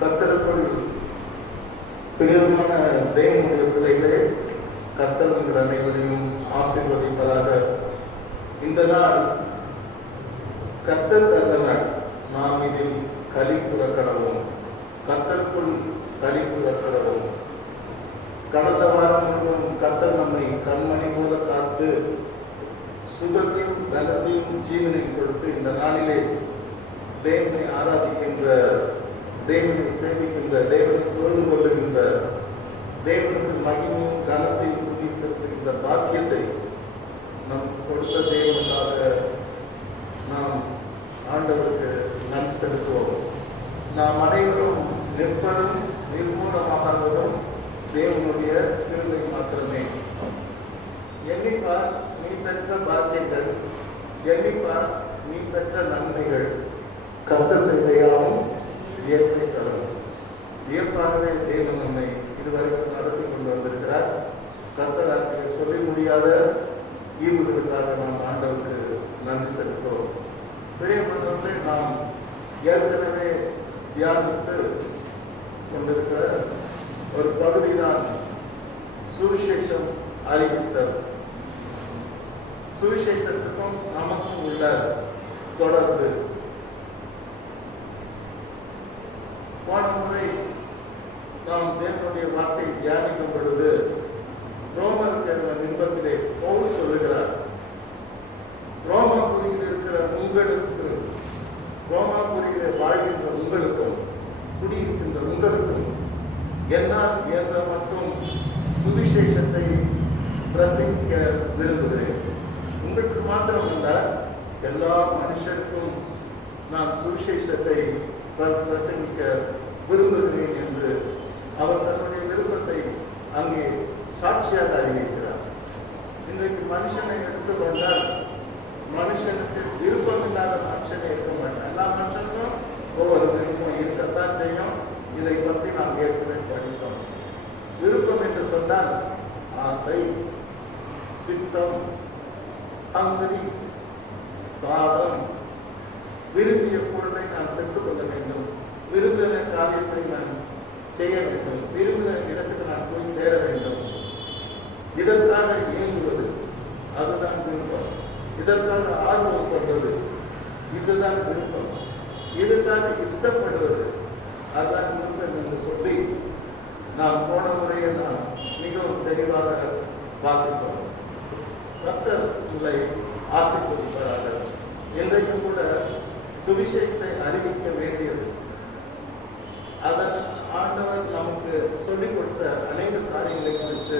கர்த்தருக்குள் பிரியமான தேவனுடைய பிள்ளைகளே, கர்த்தர் உங்கள் அனைவரையும் ஆசீர்வதிப்பதாக. இந்த நாள் கர்த்தர் தந்த நாள். நாம் இதில் களி கூறக்கடவும், கர்த்தருக்குள் களி கூறக்கடவும். கடந்த வாரம் முழுவதும் கர்த்தர் நம்மை கண்மணி போல காத்து சுகத்தையும் பலத்தையும் ஜீவனையும் கொடுத்து இந்த நாளிலே தேவனை ஆராதிக்கின்ற, தேவனை சேவிக்கின்ற, தேவனை தொழுது கொள்ளுகின்ற, தேவனுக்கு மகிமையும் கனத்தையும் புத்தி செலுத்துகின்ற பாக்கியத்தை நம் கொடுத்த தேவனுக்காக நாம் ஆண்டவருக்கு நன்றி செலுத்துவோம். நாம் அனைவரும் நிற்பதும் நிர்மூலமாகுவதும் தேவனுடைய கிருபை மாத்திரமே. எண்ணிப்பார் நீ பெற்ற பாக்கியங்கள், எண்ணிப்பார் நீ பெற்ற நன்மைகள், கர்த்தர் செய்த யாவும் வியப்பை தரும். வியப்பாகவே தேவன் நம்மை இதுவரைக்கும் நடத்தி கொண்டு வந்திருக்கிறார். கர்த்தராக சொல்லி முடியாத ஈவுகளுக்காக நாம் ஆண்டவருக்கு நன்றி செலுத்துவோம். பிரியமானவர்களே, நாம் ஏற்கனவே தியானித்து கொண்டிருக்கிற ஒரு பகுதி தான் சுவிசேஷம் அறிவித்தல். சுவிசேஷத்துக்கும் நமக்கும் உள்ள தொடர்பு. போன முறை நாம் தேவனுடைய வார்த்தை தியானிக்கும் பொழுது ரோமருக்கு நிருபத்திலே பவுல் சொல்லுகிறார், ரோமாபுரியில் இருக்கிற உங்களுக்கு, ரோமாபுரியிலே வாழ்கின்ற உங்களுக்கும் குடியிருக்கின்ற உங்களுக்கும் என்னால் என்ற மட்டும் சுவிசேஷத்தை பிரசங்கிக்க விரும்புகிறேன். உங்களுக்கு மாத்திரமல்ல, எல்லா மனுஷருக்கும் நான் சுவிசேஷத்தை பிரசங்கிக்க விரும்புகிறேன் என்று அவர் தன்னுடைய விருப்பத்தை அங்கே சாட்சியாக அறிவிக்கிறார். இன்றைக்கு மனுஷனை எடுத்து வந்தால் மனுஷனுக்கு விருப்பம் இல்லாத மனுஷனை இருக்க மாட்டான். எல்லா மனுஷனுக்கும் ஒவ்வொரு விருப்பம் இருக்கத்தான் செய்யும். இதை பற்றி நாம் ஏற்கனவே படித்தோம். விருப்பம் என்று சொன்னால் ஆசை, சித்தம், அங்கரி, தாகம், விரும்பிய பொருளை நான் பெற்றுக்கொள்ள வேண்டும், விரும்பின காரியத்தை நான் செய்ய வேண்டும், விரும்பின இடத்துக்கு நான் போய் சேர வேண்டும். இதற்காக இயங்குவது, அதுதான் விருப்பம். இதற்காக ஆர்வம் கொள்வது, இதுதான் விருப்பம். இதுக்காக இஷ்டப்படுவது, அதுதான் விருப்பம் என்று சொல்லி நாம் போன முறையை நாம் மிகவும் தெளிவாக வாசித்தோம். கர்த்தர் உங்களை ஆசீர்வதிப்பாராக. இன்றைக்கும் கூட சுவிசேஷத்தை அறிவிக்க வேண்டியது. அதன் ஆண்டவர் நமக்கு சொல்லிக் கொடுத்த அநேக காரியங்களை குறித்து,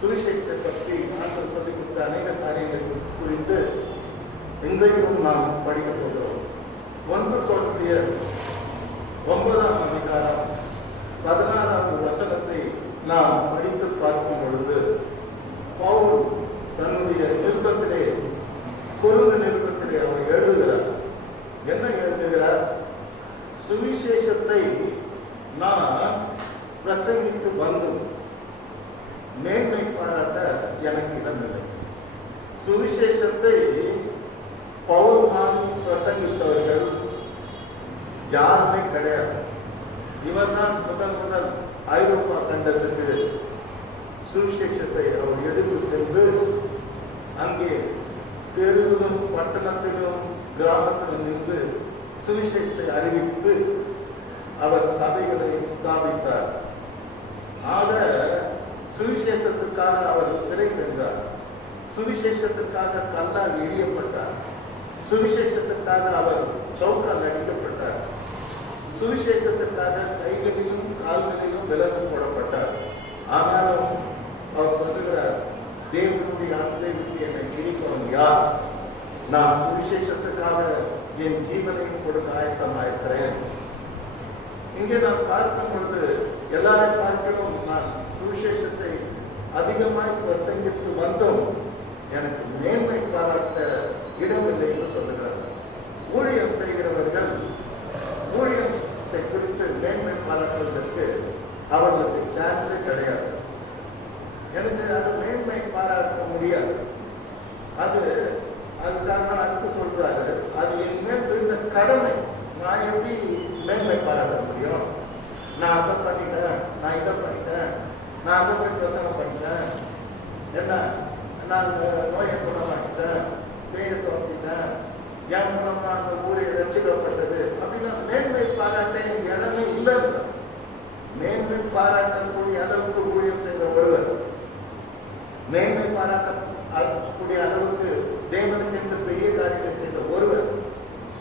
சுவிசேஷத்தை பற்றி ஆண்டவர் சொல்லிக் கொடுத்த அநேக காரியங்களை குறித்து இன்றைக்கும் நாம் படிக்க போகிறோம். 1 Corinthians 9ஆம் அதிகாரம் 16வது வசனத்தை நாம் படித்து பார்க்கும் பொழுது, பவுல் தன்னுடைய நிருபத்திலே, கொரிந்து நிருபத்திலே அவர் எழுதுகிறார். என்ன எழுதுகிறார்? சுவிசேஷத்தை நான் பிரசங்கித்து வந்தும் மேன்மை பாராட்ட எனக்கு இடமில்லை. சுவிசேஷத்தை பவுல் மாதிரி பிரசங்கித்தவர்கள் யாருமே கிடையாது. இவர்தான் முதல் ஐரோப்பா கண்டத்துக்கு சுவிசேஷத்தை அவர் எடுத்து சென்று அங்கே தெருவிலும் பட்டணத்திலும் கிராமத்திலும் நின்று சுவிசேஷத்தை அறிவித்து அவர் சபைகளை ஸ்தாபித்தார். ஆக சுவிசேஷத்துக்காக அவர் சிறை சென்றார். சுவிசேஷத்துக்காக கல்லால் எரியப்பட்டார். சுவிசேஷத்துக்காக அவர் சவுக்கால் அடிக்கப்பட்டார். சுவிசேஷத்துக்காக கைகளிலும் கால்களிலும் விலங்கு போடப்பட்டார். ஆனாலும் அவர் சொல்லுகிறார், தேவனுடைய ஆண்டை விட்டு என்னை பிரிப்பவன் யார்? நான் சுவிசேஷத்துக்காக என் ஜீவனையும் கொடுக்க ஆயத்தமாயிருக்கிறேன். இங்கே நான் பார்க்கும் பொழுது எல்லாரும் பார்க்கணும், நான் சுவிசேஷத்தை அதிகமாய் பிரசங்கித்து வந்தோம், எனக்கு மேன்மை பாராட்ட இடமில்லை என்று சொல்லுகிறார்கள். ஊழியம் செய்கிறவர்கள் ஊழியத்தை குறித்து மேன்மை பாராட்டுவதற்கு அவர்களுக்கு சான்ஸே கிடையாது. எனக்கு அது மேன்மை பாராட்ட முடியாது. அதுக்காக அடுத்து சொல்றாரு, அது என் மேல் விழுந்த கடமை. நான் எப்படி மேன்மை பாராட்ட முடியும்? நான் அங்கே போய் பிரசங்கம் பண்ணிட்டேன், என்ன நான் நோயை குணமாக்கிட்டேன், பேயை துரத்திட்டேன், என் மூலமா அந்த ஊரை ரட்சிக்கப்பட்டது அப்படின்னா மேன்மை பாராட்ட இடமே இல்லை. மேன்மை பாராட்டக்கூடிய அளவுக்கு ஊழியம் செய்த ஒருவர், மேன்மை பாராட்டக்கூடிய அளவுக்கு தேவனுக்கு என்று பெரிய காரியங்களை செய்த ஒருவர்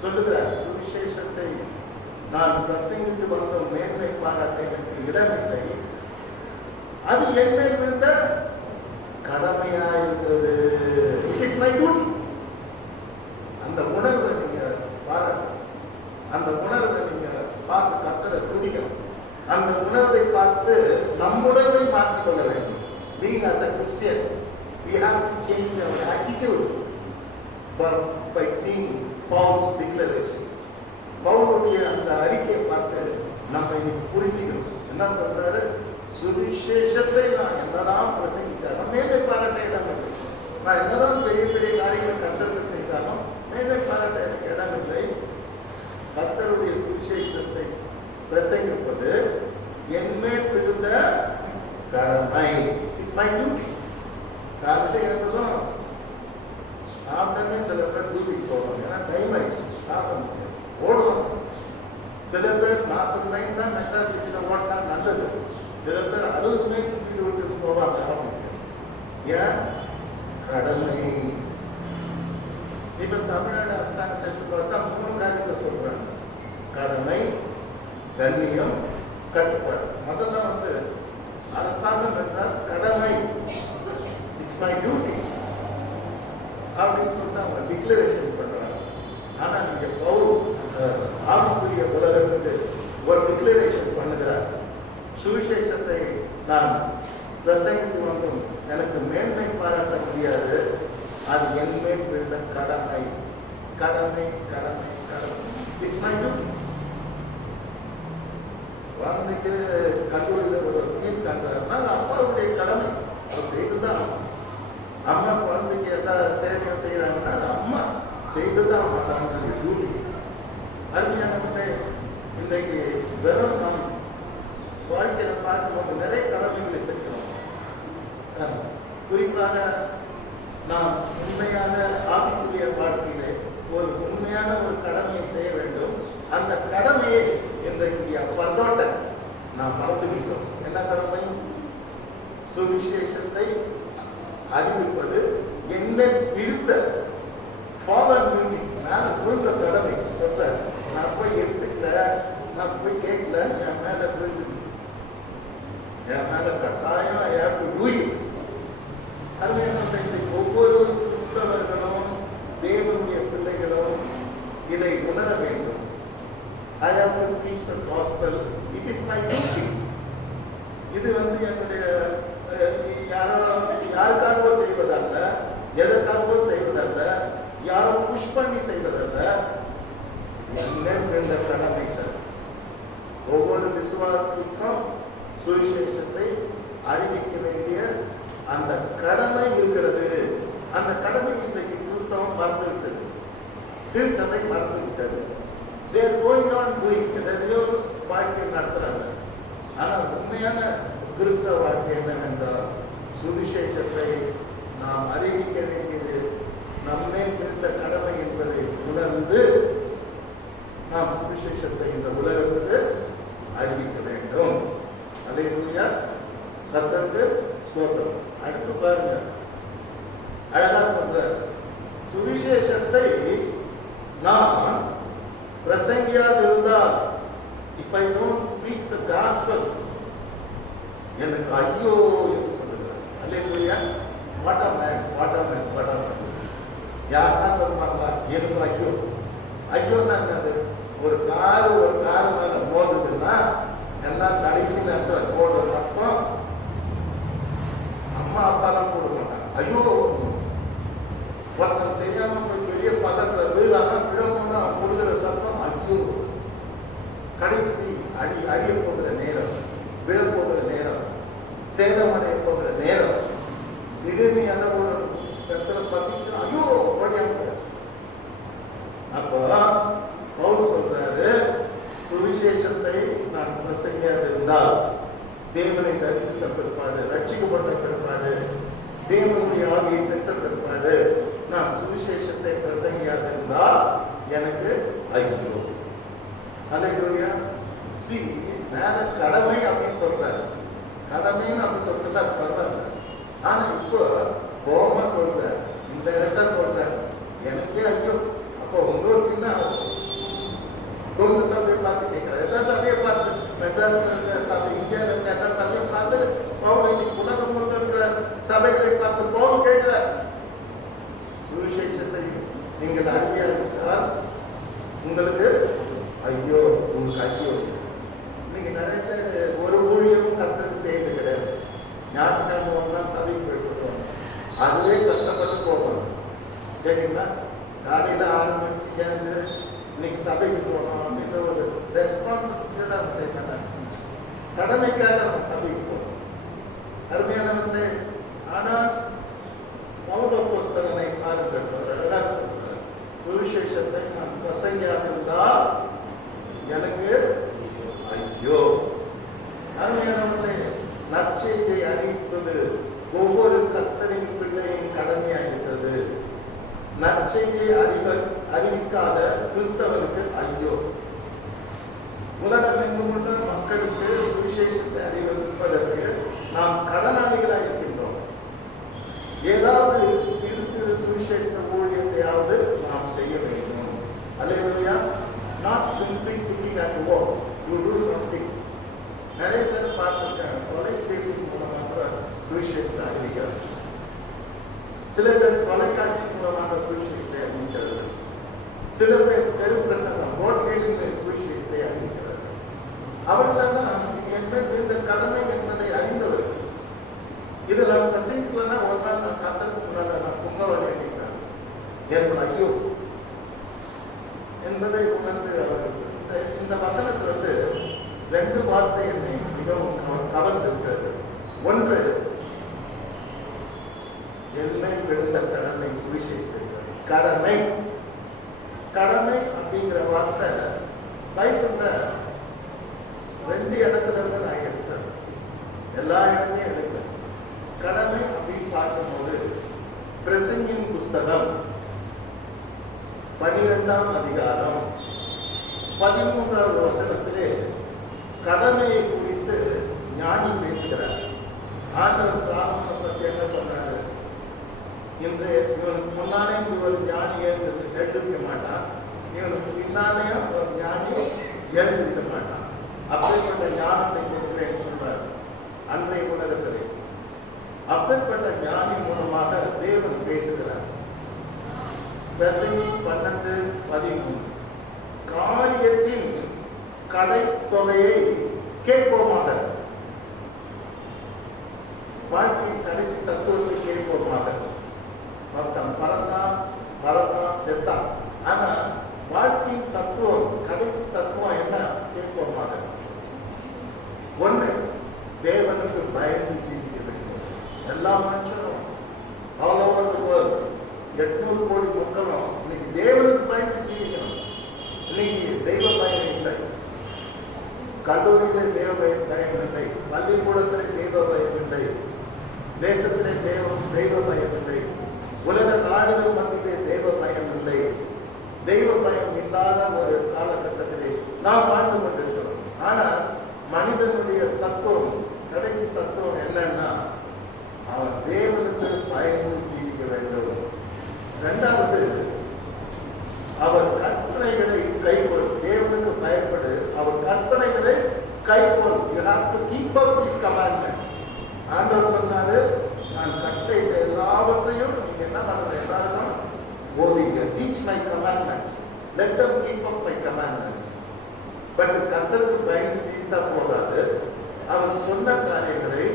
சொல்லுகிறார், சுவிசேஷத்தை நான் பிரசங்கித்து வந்த மேன்மை பாராட்ட எனக்கு இடமில்லை, அது என் மேல் விழுந்த கடமையாயிருக்கிறது. It is my duty. அந்த உணர்வை நீங்க பாராட்டணும், அந்த உணர்வை நீங்க பார்த்து கர்த்தரை துதிக்கணும், அந்த உணர்வை பார்த்து நம்முடனே மாற்றிக்கொள்ள வேண்டும். Being as a Christian, we have to change our attitude by seeing Paul's declaration. பவுலுடைய அந்த அறிக்கையை பார்த்து நம்ம இன்னைக்கு புரிஞ்சுக்கணும். என்ன சொல்றாரு? சுவிசேஷத்தை நான் என்னதான் பிரசங்கிச்சாலும் மேன்மை பாராட்ட இடம் இல்லை. நான் என்னதான் பெரிய பெரிய காரியங்களை கர்த்தருக்கு செய்தாலும் மேன்மை பாராட்ட எனக்கு இடம் இல்லை. கர்த்தருடைய சுவிசேஷத்தை பிரசங்கிப்பது என்மேல் விழுந்த கடமை. It's my duty. காலையில் எழுந்ததும் சாப்பிட்டே சில பேர் டியூட்டிக்கு போவாங்க, ஏன்னா டைம் ஆயிடுச்சு, சாப்பிட முடியாது, ஓடுவாங்க. சில பேர் 40 மைல் தான் மெட்ராஸ் சிட்டியில் ஓட்டினா நல்லது, சில பேர் 60 மைல் ஸ்பீடு விட்டு போவாங்க ஆஃபீஸ்க்கு. ஏன்? கடமை. இப்போ தமிழ்நாடு அரசாங்கத்தை எடுத்து பார்த்தா 3 காரியத்தை சொல்றாங்க: கடமை, கண்ணியம், கட்டுப்பாடு. முதல்ல அரசாங்கம் என்றால் கடமை, இட்ஸ் மை டியூட்டி அப்படின்னு சொல்லிட்டு அவங்க டிக்ளரேஷன் பண்றாங்க. ஆனா நீங்க ஆவிக்குரிய உலகத்துக்கு ஒரு டிக்ளரேஷன் பண்ணுகிறார், சுவிசேஷத்தை நான் பிரசங்கித்து வந்தும் எனக்கு மேன்மை பாராட்ட முடியாது, அது என் மேல் விழுந்த கடமை. கடமை கடமை கடமை, இட்ஸ் மை டியூட்டி. குழந்தைக்கு கல்லூரியில் ஒரு ஃபீஸ் கட்டுறாருன்னா அது அப்பாவுடைய கடமை, அவர் செய்துதான். அம்மா குழந்தைக்கு எல்லா சேவையும் செய்யறாங்கன்னா அது அம்மா செய்துதான் அவங்களுடைய டியூட்டி. அருமையான இன்றைக்கு வெறும் நம் வாழ்க்கையில பார்க்கும்போது நிறைய கடமைகளை செய்யணும். குறிப்பாக நாம் உண்மையான ஆவிக்குரிய வாழ்க்கையிலே ஒரு உண்மையான ஒரு கடமையை செய்ய வேண்டும். அந்த கடமையை இன்றைக்கு ஃபர்காட்ட நாம் மறந்துவிட்டோம். என்ன கடமை? சுவிசேஷத்தை அறிவிப்பது. என்ன விழுந்த ஃபாலன் டியூட்டி, மேல விழுந்த கடமை. நான் போய் எடுத்துக்கல, நான் போய் கேட்கல, என் மேல விழுந்து, என் மேல கட்டாயம் I have to to it. இன்றைக்கு ஒவ்வொரு கிறிஸ்தவர்களும் தேவனுடைய பிள்ளைகளும் இதை உணர வேண்டும். I have to teach the gospel. It is my duty. இது என்னுடைய யாருக்காகவோ செய்வதல்ல, எதற்காகவோ செய்வதல்ல, யாரும் புஷ் பண்ணி செய்வதல்ல, என்ன கடமை சார். ஒவ்வொரு விசுவாசிக்கும் சுவிசேஷத்தை அறிவிக்க வேண்டிய அந்த கடமை இருக்கிறது. அந்த கடமை இன்றைக்கு கிறிஸ்தவம் மறந்துவிட்டது, திருச்சபை மறந்துவிட்டது. They are going on doing எதையோ வாழ்க்கை நடத்துறாங்க. ஆனால் உண்மையான கிறிஸ்தவ வாழ்க்கை என்னவென்றால் சுவிசேஷத்தை நாம் அறிவிக்க வேண்டியது நம்மே இருந்த கடமை என்பதை உணர்ந்து நாம் சுவிசேஷத்தை இந்த உலகத்துக்கு அறிவிக்க வேண்டும். அல்லேலூயா, கர்த்தருக்கு ஸ்தோத்திரம். அடுத்து பாருங்க, அழகா சொல்ற, சுவிசேஷத்தை நான் பிரசங்கியாதிருந்தால், if I don't preach the gospel, எனக்கு ஐயோ என்று சொல்லுகிறார். Hallelujah, what a man, what a man, what a man. யாருன்னா சொல்லுவாங்களா எனக்கு ஐயோ? ஐயோன்னா என்னது? ஒரு கார் மேல மோதுதுன்னா எல்லாம் கடைசி நேரத்தில் போடுற சத்தம் அம்மா அப்பாலாம் போட மாட்டாங்க, ஐயோ. ஒருத்தன் தெரியாம போய் பெரிய பள்ளத்துல விழுவாங்க, விழவும் அவன் கொடுக்குற சத்தம் ஐயோ. கடைசி அழிய போகிற நேரம், விழப்போகிற நேரம், சேதமடைய போகிற நேரம், திடீர்னு எந்த ஒரு இடத்துல பத்திச்சுன்னா ஐயோ ஓடியாங்க. அப்போ சுவிசேஷத்தை நீங்கள் அறியாவிட்டால் உங்களுக்கு ஐயோ, உங்களுக்கு ஐயோ. இன்னைக்கு நிறைய பேர் ஒரு ஊழியமும் கர்த்தருக்கு செய்யறது கிடையாது. ஞாயிற்றுக்கிழமை ஒரு நாள் சபைக்கு போயிட்டு அதுவே கஷ்டப்பட்டு போகணும். கேட்டீங்களா? காலையில் 6 மணிக்கு ஏந்து இன்னைக்கு சபைக்கு போகணும் அப்படின்ற ஒரு ரெஸ்பான்சிபிலிட்டியோட அவன் செய்யணும். கடமைக்காக அவன் சபைக்கு போகணும். அருமையானவர்களே, ஆனால் பவுல் அப்போஸ்தலனை பாருங்கள், அழகாக சொல்றார், சுவிசேஷத்தை நான் பிரசங்கியாதிருந்தால் எனக்கு ஐயோ. அருமையானவர்களே, நற்செய்தியை அறிவிப்பது ஒவ்வொரு கர்த்தரின் பிள்ளையின் கடமையாயிருக்கிறது. நற்செய்தியை அறிவிக்காத கிறிஸ்தவனுக்கு ஐயோ. உலகமெங்கும் உள்ள மக்களுக்கு சுவிசேஷத்தை அறிவிப்பதற்கு நாம் கடனாளிகளாக இருக்கின்றோம். ஏதாவது சிறு சிறு சுவிசேஷ ஊழியத்தையாவது நாம் செய்ய வேண்டும். அல்லேலூயா. Not simply sitting at work, you do something. நிறைய பேர் பார்த்துருக்கேன், தொலைபேசி மூலமாக சுவிசேஷத்தை அறிவிக்கிறார். சில பேர் தொலைக்காட்சி மூலமாக சுவிசேஷத்தை அறிவிக்கிறார்கள். சில பேர் தெரு பிரசங்கம் ரோட்களில் சுவிசேஷத்தை அறிவிக்கிறார்கள். அவர்களெல்லாம் இந்த கடமை என்பதை அறிந்தவர்கள். இதை நான் பிரசங்கிக்கலன்னா ஒரு நாள் நான் கத்தருக்கு முன்னால நான் பொங்கல் விளையாடிக்கிறேன் என் ஐயோ என்பதை உணர்ந்து அவர்கள் இந்த வசனத்திலிருந்து 2 வார்த்தை என்னை மிகவும் கவர்ந்திருக்கிறது. ஒன்று, என்னை விழுந்த கடமை சுவிசேஷத்திற்கு கடமை. கடமை அப்படிங்கிற வார்த்தை பைபிள்ல 2 இடத்துல இருந்து நான் எடுத்தேன். எல்லா இடத்தையும் எடுக்கிறேன். கடமை அப்படின்னு பார்க்கும்போது பிரசங்கின் புஸ்தகம் 12ஆம் அதிகாரம் 13வது வசனத்திலே கடமையை குறித்து ஞானி பேசுகிறார். ஆண்டவர் சாலமோனை பற்றி என்ன சொன்னாரு? இவனுக்கு முன்னாலே ஒரு ஞானி எழுந்திருக்க மாட்டான், இவனுக்கு பின்னாலேயே ஒரு ஞானி எழுந்திருக்க மாட்டான். அப்படிப்பட்ட ஞானத்தை கொடுக்கிறேன்னு சொல்றாரு அன்றைய உலகத்திலே. அப்படிப்பட்ட ஞானி மூலமாக தேவன் பேசுகிறார். பிரசங்கி 12:13 காரியத்தின் கடைத்தொகையை கேட்போமாக, வாழ்க்கையின் கடைசி தத்துவத்தை கேட்போமாக. மொத்தம் பரத்தான் செத்தான். ஆனா வாழ்க்கையின் தத்துவம், கடைசி தத்துவம் என்ன கேட்போமாக. ஒண்ணு, தேவனுக்கு பயந்து ஜீவிக்க வேண்டும். எல்லா மனுஷனும் ஆல் ஓவர் தி வேர்ல்ட் 800 கோடி மக்களும் இன்னைக்கு தேவனுக்கு பயந்து ஜீவிக்கணும். இன்னைக்கு தெய்வ பயம் இல்லை. கல்லூரியிலே தெய்வ பயம் இல்லை, பள்ளிக்கூடத்திலே தெய்வ பயம் இல்லை, தேசத்திலே தெய்வ பயம் இல்லை, உலக நாடுகள் மத்தியிலே தெய்வ பயம் இல்லை. தெய்வ பயம் இல்லாத ஒரு காலகட்டத்திலே நாம் வாழ்ந்து கொண்டிருக்கிறோம். ஆனால் மனிதனுடைய தத்துவம், கடைசி தத்துவம் என்னன்னா, அவன் தேவனுக்கு பயந்து ஜீவிக்க வேண்டும். 2வது, அவர் கற்பனைகளை கைக்கொள். தேவனுக்கு பயப்படு, அவர் கற்பனைகளை கைக்கொள். You have to keep up his commandment. ஆண்டவர் சொன்னாரு, நான் கட்டளையிட்ட எல்லாவற்றையும் நீங்க என்ன பண்ற, எல்லாருக்கும் போதிங்க. Teach my commandments. Let them keep up my commandments. But கர்த்தருக்கு பயந்து ஜீவித்தா போதாது, அவர் சொன்ன காரியங்களை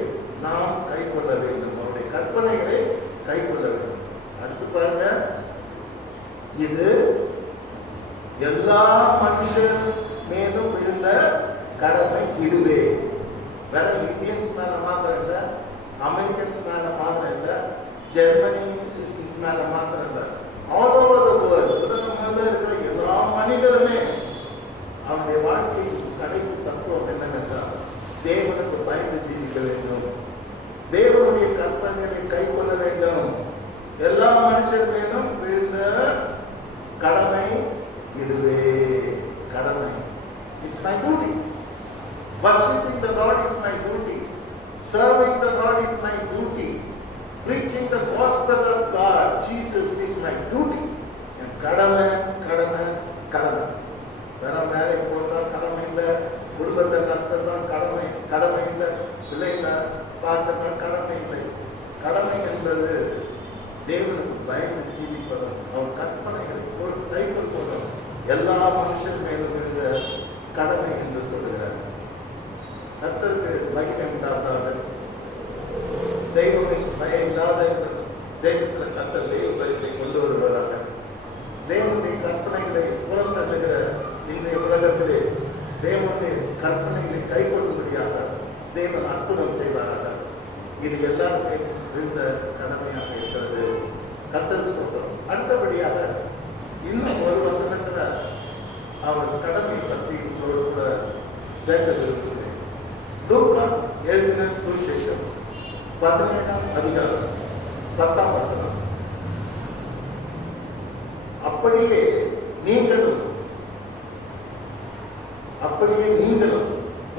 நாம் கைக்கொள்ள வேண்டும். அவருடைய கற்பனைகளை கைக்கொள்ள வேண்டும். அடுத்து பாருங்க, இது எல்லா மனுஷர் மேலும் விழுந்த கடமை இதுவே. வேற இந்தியன்ஸ் மேல மாத்திரம் இல்ல, அமெரிக்கன்ஸ் மேல மாத்திரம் இல்ல, ஜெர்மனி மேல மாத்திரம் இல்ல, ஆல் ஓவர் தி வேர்ல்ட் உலகம் முழுவதும் இருக்கிற எல்லா மனிதருமே அவனுடைய வாழ்க்கையின் கடைசி தத்துவம் என்னவென்றால் தேவனுக்கு பயந்து ஜீவிக்க வேண்டும், தேவனுடைய கற்பனைகளை கைக்கொள்ள வேண்டும். எல்லா மனுஷர் மேலும் விழுந்த கடமை இதுவே. கடமை. It's my duty. Worshiping the Lord is my duty. Serving the Lord is my duty. Preaching the gospel of God, Jesus is my duty. என் கடமை கடமை கடமை. வேற வேலை போட்டால் கடமை இல்லை, குடும்பத்தை நடத்ததான் கடமை கடமை இல்லை, பிள்ளைகளை பார்க்கத்தான் கடமை இல்லை. கடமை என்பது தேவனுக்கு பயந்து பயந்து ஜீவிப்பதும் அவர் கற்பனைகளை கைப்பற்றுவதும் எல்லா மனுஷன் மேலும் இருந்த கடமை என்று சொல்லுகிறார். கர்த்தருக்கு மகிமை உண்டாதாக தெய்வமே பயம் இல்லாத தேசத்தில் கர்த்தர் தெய்வ பயத்தை கொண்டு வருவதாக. தேவனுடைய கற்பனைகளை புறந்தள்ளுகிற இன்றைய உலகத்திலே தேவனுடைய கற்பனைகளை கைக்கொள்ளும்படியாக தேவன் அற்புதம் செய்வாராக. இது எல்லாருமே இருந்த கடமையாக இருக்கிறது. கர்த்தர் சொல்றோம். அடுத்தபடியாக இன்னும் ஒரு வசனத்துல அவர் கடமை பற்றி கூட பேச விரும்புகிறேன். லூக்கா எழுதின சுவிசேஷம் 17ஆம் அதிகாரம் 10ஆம் வசனம். அப்படியே நீங்களும்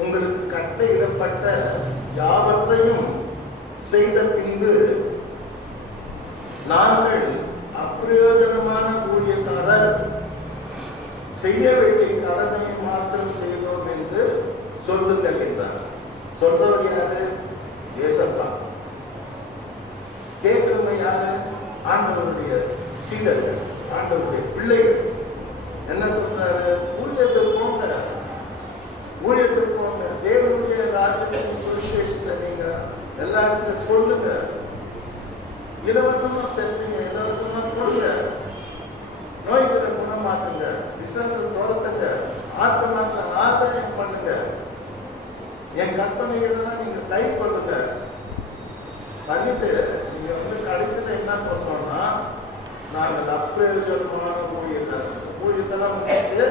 உங்களுக்கு கட்டளையிடப்பட்ட யாவற்றையும் செய்த பின்பு நாங்கள் அப்பிரயோஜனமான ஊழியக்காரர் செய்ய வேண்டிய கடமையை மாத்திரம் செய்தோம் என்று சொல்லுங்கள் என்றார். சொல்றவர் யாரு? ஏசப்பா. கேட்கிறவங்க யாரு? ஆண்டவருடைய சீடர்கள், ஆண்டவருடைய பிள்ளைகள். என்ன சொல்றாரு? ஊழியத்துக்கு போங்க, ஊழியத்துக்கு போங்க. தேவனுடைய ராஜ்யத்தின் சுவிசேஷத்தை நீங்க எல்லாருக்கும் சொல்லுங்க. இலவசமா பெற்றுங்க, இலவசமா கொடுங்க. நோய்களை குணமாக்குங்க, விசனத்தை துரத்துங்க, ஆத்மாக்களை ஆதாயம் பண்ணுங்க. என் கற்பனைகள்லாம் நீங்க கை பண்ணுங்க. பண்ணிட்டு நீங்க கடைசியில என்ன சொல்றோம்னா, நாங்கள் அப்பிரயோஜனமான ஊழியத்தெல்லாம் முடிச்சுட்டு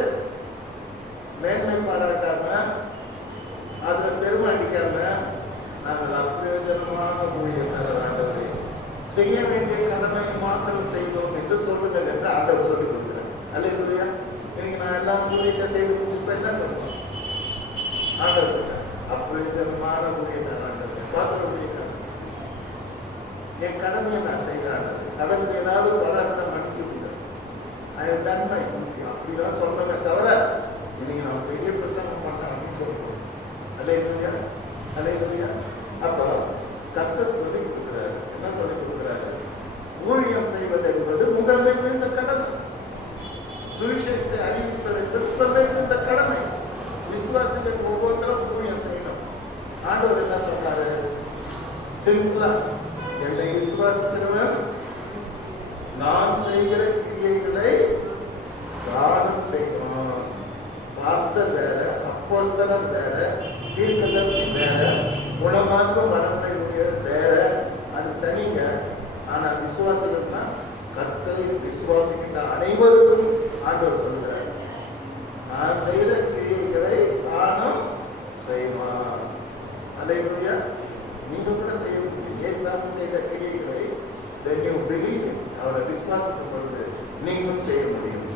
மேன்மை பாராட்டாம அதுல பெருமை அடிக்காம நாங்கள் அப்பிரயோஜனமான ஊழியக்காரர் ஆண்டவரை செய்ய வேண்டிய கடமையை மாத்திரம் செய்தோம் என்று சொல்லுங்கள் என்று ஆண்டவர் சொல்லிக் கொடுக்கிறார். அல்லேலூயா. இன்னைக்கு நான் எல்லாம் ஊழியத்தை செய்து முடிச்சுட்டு என்ன சொல்றோம்? ஆண்டவர் அப்பிரயோஜனமான ஊழியக்காரர் ஆண்டவர் பாத்திர ஊழியக்காரர். என் கடமையை நான் செய்கிறேன். கடமை ஏதாவது வராத மன்னிச்சு விடுங்க. தன்மை அப்படிதான் சொல்றமே தவிர இன்னைக்கு நான் பெரிய பிரசங்கம் பண்ணேன் அப்படின்னு சொல்றோம். அல்லேலூயா, அல்லேலூயா. அப்ப கர்த்தர் சொல்லி கொடுக்கிறாரு. என்ன சொல்லி கொடுக்கிறாரு? ஊழியம் செய்வது என்பது உங்கள் மேல் விழுந்த கடமை. சுவிசேஷத்தை அறிவிப்பதற்கு உங்கள் மேல் விழுந்த கடமை. விசுவாசிகள் ஒவ்வொருத்தரும் ஊழியம் செய்யணும். ஆண்டவர் என்ன சொன்னாரு? சிம்பிளா, என்னை விசுவாசிக்கிறவன் நான் செய்கிற கிரியைகளை தானம் செய்யணும். பாஸ்டர் வேற, அப்போஸ்தலர் வேற, தீர்க்கதரிசி வேற, குணமாக்கும் வரமுறையுடைய வேற, அது தனிங்க. ஆனா விசுவாசம்னா கர்த்தரை விசுவாசிக்கின்ற அனைவருக்கும் ஆண்டவர் சொல்கிறார், நான் செய்கிற கிரியைகளை தானம் செய்வான். அல்லேலூயா. நீங்க கூட செய்ய முடியும். ஏசாமி செய்த கிரியைகளை when you believe in, அவரை விசுவாசிக்கும் பொழுது நீங்களும் செய்ய முடியும்.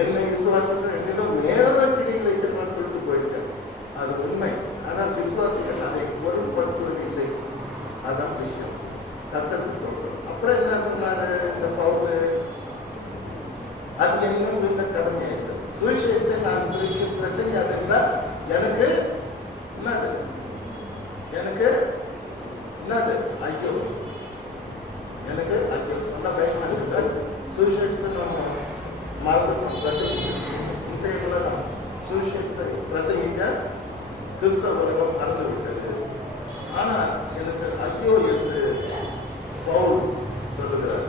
என்னை விசுவாசிக்கிற என்னிடம் மேலான கிரியைகளை செய்வான்னு சொல்லிட்டு போயிருக்காரு. அது உண்மை. ஆனால் விசுவாசிகள் அதை பொருட்படுத்துவது இல்லை. அதான் விஷயம். கர்த்தருக்கு சொல்றோம். அப்புறம் என்ன சொன்னாரு இந்த பவுல்? அது என்ன இந்த கடமை. சுவிசேஷத்தை நான் பிரசங்காதா எனக்கு என்னது? எனக்கு என்னது? ஐயோ, எனக்கு ஐயோ சொன்ன பயமா. சுவிசேஷத்தை நம்ம மறந்துட்டோம். இன்றைய உலகம் சுவிசேஷத்தை பிரசங்கிக்க கிறிஸ்தவ உலகம் மறந்து விட்டது. ஆனால் எனக்கு ஐயோ என்று பவுல் சொல்லுகிறார்.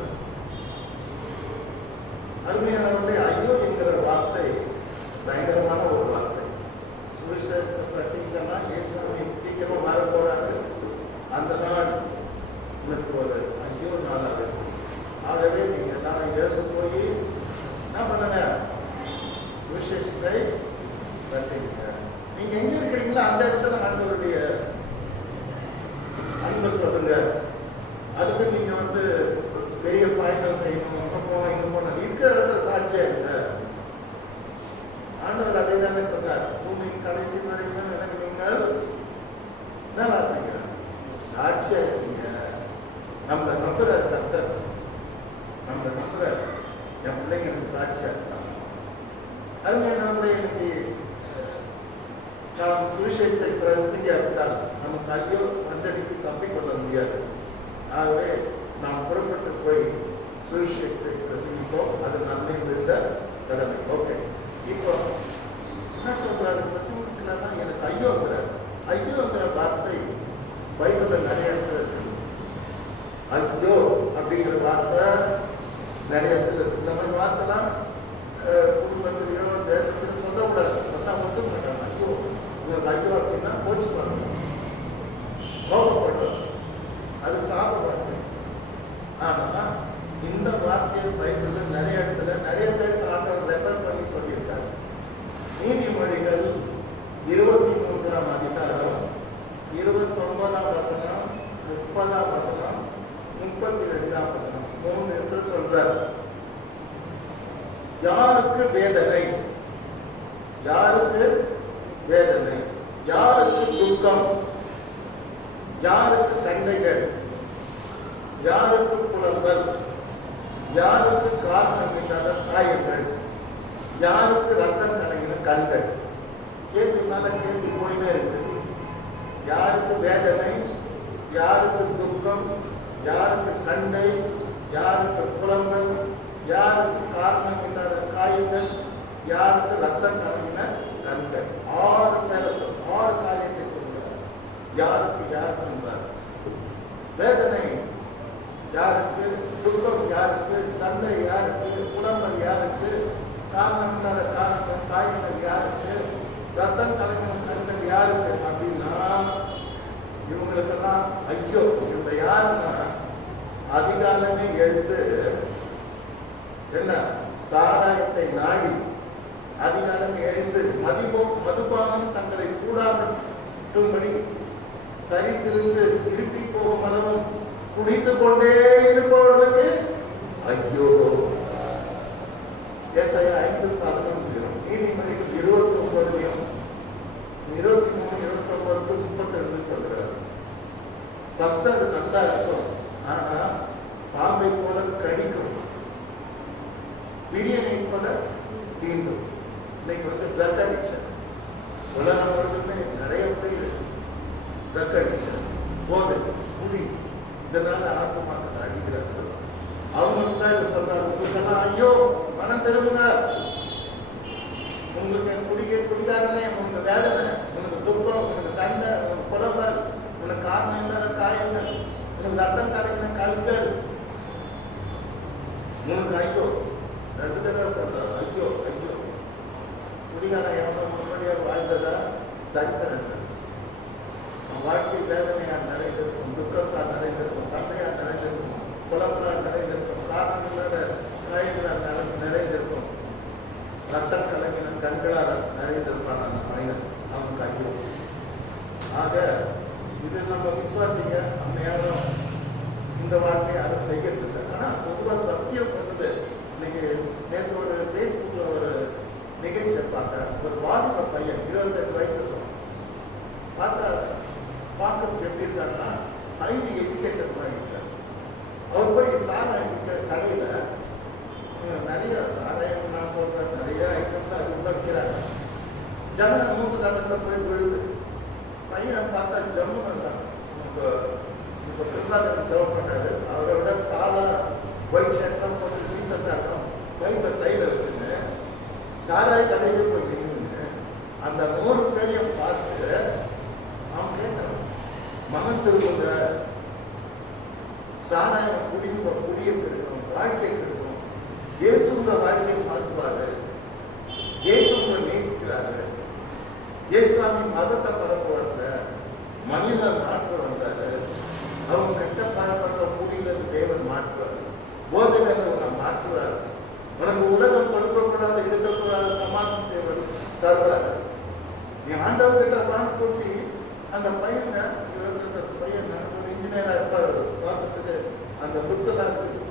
அருமையானவர்களே, ஐயோ என்கிற வார்த்தை பயங்கரமான ஒரு வார்த்தை. சுவிசேஷத்தை பிரசங்கிக்கனா இயேசுவை சீக்கிரமா மாற போறாரு. அந்த நாள் உங்களுக்கு ஒரு ஐயோ நாளாக இருக்கும். ஆகவே நீங்க எல்லாரும் எழுந்து போய் என்ன பண்ணுங்க? சுவிசேஷத்தை பிரசங்கிக்க. நீங்க எங்க இருக்கிறீங்களோ அந்த இடத்துல ஆண்டவருடைய அன்பு சொல்லுங்க. அதுக்கு நீங்க பெரிய பாயிண்ட் செய்யணும், அங்க போனோம் இங்க போனோம் இருக்கிற இடத்துல சாட்சியா இருங்க. ஆண்டவர் அதே தானே சொல்றார். பூமியின் கடைசி வரைக்கும் எனக்கு நீங்கள் நல்லா இருப்பீங்க, சாட்சியா இருக்கீங்க. நம்மளை நம்புற கர்த்தர், நம்மளை நம்புற என் பிள்ளைங்க எனக்கு சாட்சியா இருக்காங்க. அதுமே நம்மளே இன்னைக்கு நாம் சுவிசேஷத்தை பிரசங்கியா இருந்தால் நமக்கு ஐயோ அண்டடிக்கு தப்பிக்கொள்ள முடியாது. ஆகவே சுவிசேஷத்தை பிரசங்கிப்போம், அது நன்மை விழுந்த கடமை. ஓகே, இப்போ என்ன சொல்றாரு? பிரசங்கிக்கிறதா எனக்கு ஐயோங்கிறார். ஐயோங்கிற வார்த்தை பைபிள்ல நிறைய இடத்துல இருக்கு. ஐயோ அப்படிங்கிற வார்த்தை நிறைய இடத்துல இருக்கு. இந்த மாதிரி வார்த்தைலாம் குடும்பத்திலையோ தேசத்திலையோ சொல்லக்கூடாது. சொன்னா ஒத்துக்க மாட்டாங்க. ஐயோ, உங்களுக்கு ஐயோ அப்படின்னா கோச்சுப்பாங்க, கோபப்படுவாங்க. அது சாப வார்த்தை. ஆனா இந்த வார்த்தையை பைபிள்ல நிறைய இடத்துல நிறைய பேர் ஆண்டவர் ரெஃபர் பண்ணி சொல்லியிருக்காரு. நீதிமொழிகள் 23ஆம் அதிகாரம் 29ஆம் வசனம், 30ஆம் வசனம், 32ஆம் வசனம் 3 இடத்துல சொல்றார். யாருக்கு வேதனை, யாருக்கு வேதனை, யாருக்கு துக்கம், யாருக்கு சண்டைகள், யாருக்கு புலம்பல், யாருக்கு காரணம் இல்லாத காயங்கள், யாருக்கு ரத்தம் கலங்கின கண்கள். கேள்வி மேல கேள்வி போயினே இருக்கு. யாருக்கு வேதனை, யாருக்கு துக்கம், யாருக்கு சண்டை, யாருக்கு புலம்பல், யாருக்கு காரணம் இல்லாத காயங்கள், யாருக்கு ரத்தம் கலங்கின கண்கள். 6 பேரை சொல், 6 காரியத்தை சொல்றார். யாருக்கு யாருக்குன்றார். வேதனை யாருக்கு, துக்கம் யாருக்கு, சண்டை யாருக்கு, புலம்பல் யாருக்கு, காரணம் இல்லாத காயங்கள் யாருக்கு, ரத்தம் கலங்கின கண்கள் யாருக்கு அப்படின்னா இவங்களுக்கெல்லாம் ஐயோ. இந்த யாருன்னா அதிகாலமே எழுந்து என்ன சாராயத்தை நாடி அதிகாலம் எழுந்து மதுபானம் தங்களை சூடாகும்படி தரித்திருந்து இருட்டி போகும் அளவும் குடித்துக் கொண்டே இருப்பவர்களுக்கு ஐயோ. ஏசாயா 5:11, நீதிமொழிகள் 29, 23, 29, 32 சொல்றாரு. ஃபர்ஸ்ட் அது நல்லா இருக்கும், ஆனா பாம்பை போல கடிக்கும், பிரியனை போல தீண்டும். இன்னைக்கு ட்ரக் அடிக்ஷன் உலகம் முழுவதுமே நிறைய பேர் ட்ரக் அடிக்ஷன், போதை, குடி, இதனால ஆத்மாக்கள் அடிக்கிறார்கள். அவங்களுக்கு தான் இதை சொல்றாரு. உங்களுக்கெல்லாம் ஐயோ, பணம் தருவுங்க, உங்களுக்கு குடிக்காரனே, உங்களுக்கு வேதனை, உங்களுக்கு துக்கம், உங்களுக்கு சண்டை, உங்களுக்கு புலம்பல், உங்களுக்கு காரணம் இல்லாத காயங்கள், உங்களுக்கு ரத்தம் கலங்கின கல்கள், உங்களுக்கு ஐயோ. 2 தடவை சொல்றாரு ஐயோ ஐயோ. குடிகாரன் எவ்வளோ முன்னாடியாக வாழ்ந்ததா சரித்திரம். வாழ்க்கை வேதனையால் நிறைந்திருக்கும், துக்கத்தால் நிறைந்திருக்கும், சண்டையால் நிறைந்திருக்கும், குழப்பத்தால் நிறைந்திருக்கும், காரணம் இல்லாத காயங்களால் நிறைந்திருக்கும், ரத்தம் கலங்கின கண்களால் நிறைந்திருப்பான் அந்த மனிதன். அவனுக்கு ஐயோ. ஆக இது நம்ம விசுவாசிங்க, நம்ம யாரும் இந்த வாழ்க்கையை அதை செய்யறதில்லை. ஆனால் பொதுவாக சத்தியம் சொல்றது. இன்னைக்கு நேற்று ஒரு ஃபேஸ்புக்கில் ஒரு நிகழ்ச்சியை பார்த்தேன். ஒரு வாலிப பையன் 28 வயசு இருக்கும். பார்க்கறதுக்கு எப்படி இருக்காருன்னா ஹைலி எஜுகேட்டட் மாதிரி இருக்கார். அவர் போய் சாராயம் விற்கிற கடையில் நிறைய சாராயம், நான் சொல்கிறேன், நிறைய ஐட்டம்ஸ் அது உள்ள விற்கிறாங்க. ஜனங்க 100 தடவை போய் விழுது. பையன் பார்த்தா ஜம்மு இருந்தாங்க. இப்போ கிருஷ்ணாகரன் ஜெபம் பண்ணாரு. அவரை விட தாளா ஒயிட் ஷர்ட்லாம் போட்டு ரீசெண்டாக இருக்கும். பைப்பை கையில் வச்சுன்னு சாராய கடையிலே போய் நின்று அந்த 100 பேரையை பார்த்து அவன் கேட்கறான், மனம் திரும்புங்க, சாராயம் குடியை கெடுக்கணும், வாழ்க்கையை கெடுக்கணும். இயேசு உங்க வாழ்க்கையை மாற்றுவாரு, இயேசு உங்களை நேசிக்கிறாரு, இயேசுவாமி மதத்தை பரப்புவார்ல, மனிதன் மாற்ற வந்தாரு. அவங்க கெட்ட பழக்கத்தை கூடியிலிருந்து தேவன் மாற்றுவார், போதையிலிருந்து உங்களை மாற்றுவார். உனக்கு உலகம் கொடுக்கக்கூடாது, இருக்கக்கூடாது சமாதானம் தேவன் தருவார். நீ ஆண்டவர்கிட்ட வான்னு சொல்லி அந்த பையன் ஒரு இன்ஜினியரா இருப்பார். பார்க்கறதுக்கு அந்த புத்தெல்லாம் இருக்கு.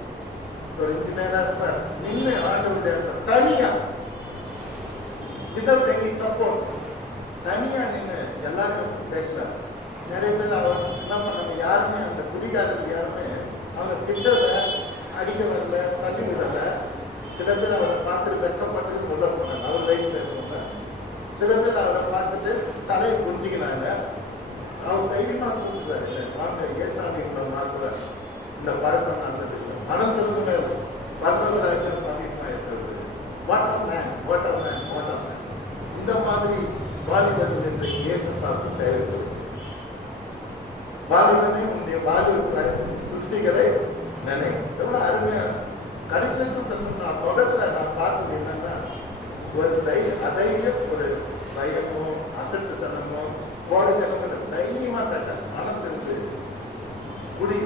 ஒரு இன்ஜினியரா இருப்பார். நின்று ஆண்டவருடைய தனியா விதவுட் எனி சப்போர்ட் தனியா நின்று எல்லாரும் பேசுறாரு. நிறைய பேர் அவர் என்ன பண்ணாங்க, யாருமே அந்த குடிகாரர்கள் யாருமே அவங்க திட்டல, அடிக்க வரல, தள்ளி விடல. சில பேர் அவரை பார்த்துட்டு வெட்கப்பட்டு உள்ள போனாங்க, அவர் வயசுல இருக்கவங்க. சில பேர் அவரை பார்த்துட்டு தலையை குஞ்சிக்கினாங்க. அவர் தைரியமா கூப்பிடுறாரு, வாங்க ஏசாமி மாற்றுவார், இந்த பழக்கம் நல்லது, மனம் திரும்ப பரலோகராஜ்யம் சமீபமாக இருக்கிறது. What a man, what a man, what a man. இந்த மாதிரி வாலிபர்கள் இன்றைக்கு இயேசு பார்த்து தேவைப்படுது. வாலிபனே உன்னுடைய வாலிப சிருஷ்டிகளை நினை. எவ்வளவு அருமையா கடைசி நான் தொடர்ல நான் பார்த்தது என்னன்னா, ஒரு அதைரியம், ஒரு பயமோ அசட்டுத்தனமோ கோடைத்தனமோ தைரியமா கேட்டாங்க. மனம் திருந்து குடி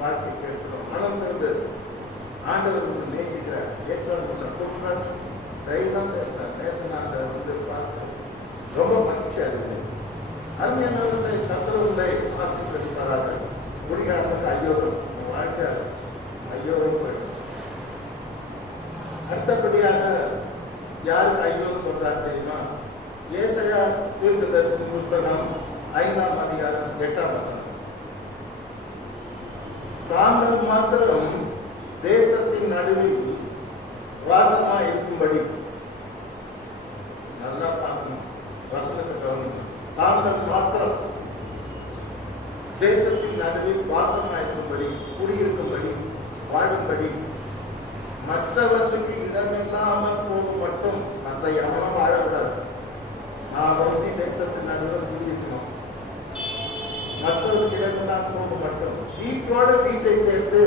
வாழ்க்கை கேட்கிறோம், மனம் திருந்து ஆண்டவர் நேசிக்கிறார், இயேசுவார் கூப்பிடுறார், தைரியமா பேசுறார். நேற்று நான் அதை பார்த்தேன், ரொம்ப மகிழ்ச்சி அடைந்தேன். அருமையானவர்களை கர்த்தருடைய ஆசீர்வதிப்பாராக. குடிகாரனுக்கு ஐயோ வாழ்க்கை ஐயோ போயிடும். அடுத்தபடியாக யாருக்கு ஐயோ சொல்றாரு தெரியுமா? ஏசாயா தீர்க்கதரிசி புஸ்தகம் 5ஆம் அதிகாரம் 8ஆம் வசனம். தாங்கள் மாத்திரம் தேசத்தின் நடுவில் வாசமா இருக்கும்படி, நல்லா பார்க்கணும், வசனத்தை கவனிக்கணும். தாங்கள் மாத்திரம் தேசத்தின் நடுவில் வாசமாயிருக்கும்படி, குடியிருக்கும்படி, வாழும்படி, மற்றவர்களுக்கு இடமில்லாமல் போகும் மட்டும் மற்ற எவனும் வாழக்கூடாது. நான் வந்து தேசத்தின் நடுவில் குடியிருக்கணும், மற்றவர்களுக்கு இடமில்லாமல் போக மட்டும். வீட்டோட வீட்டை சேர்த்து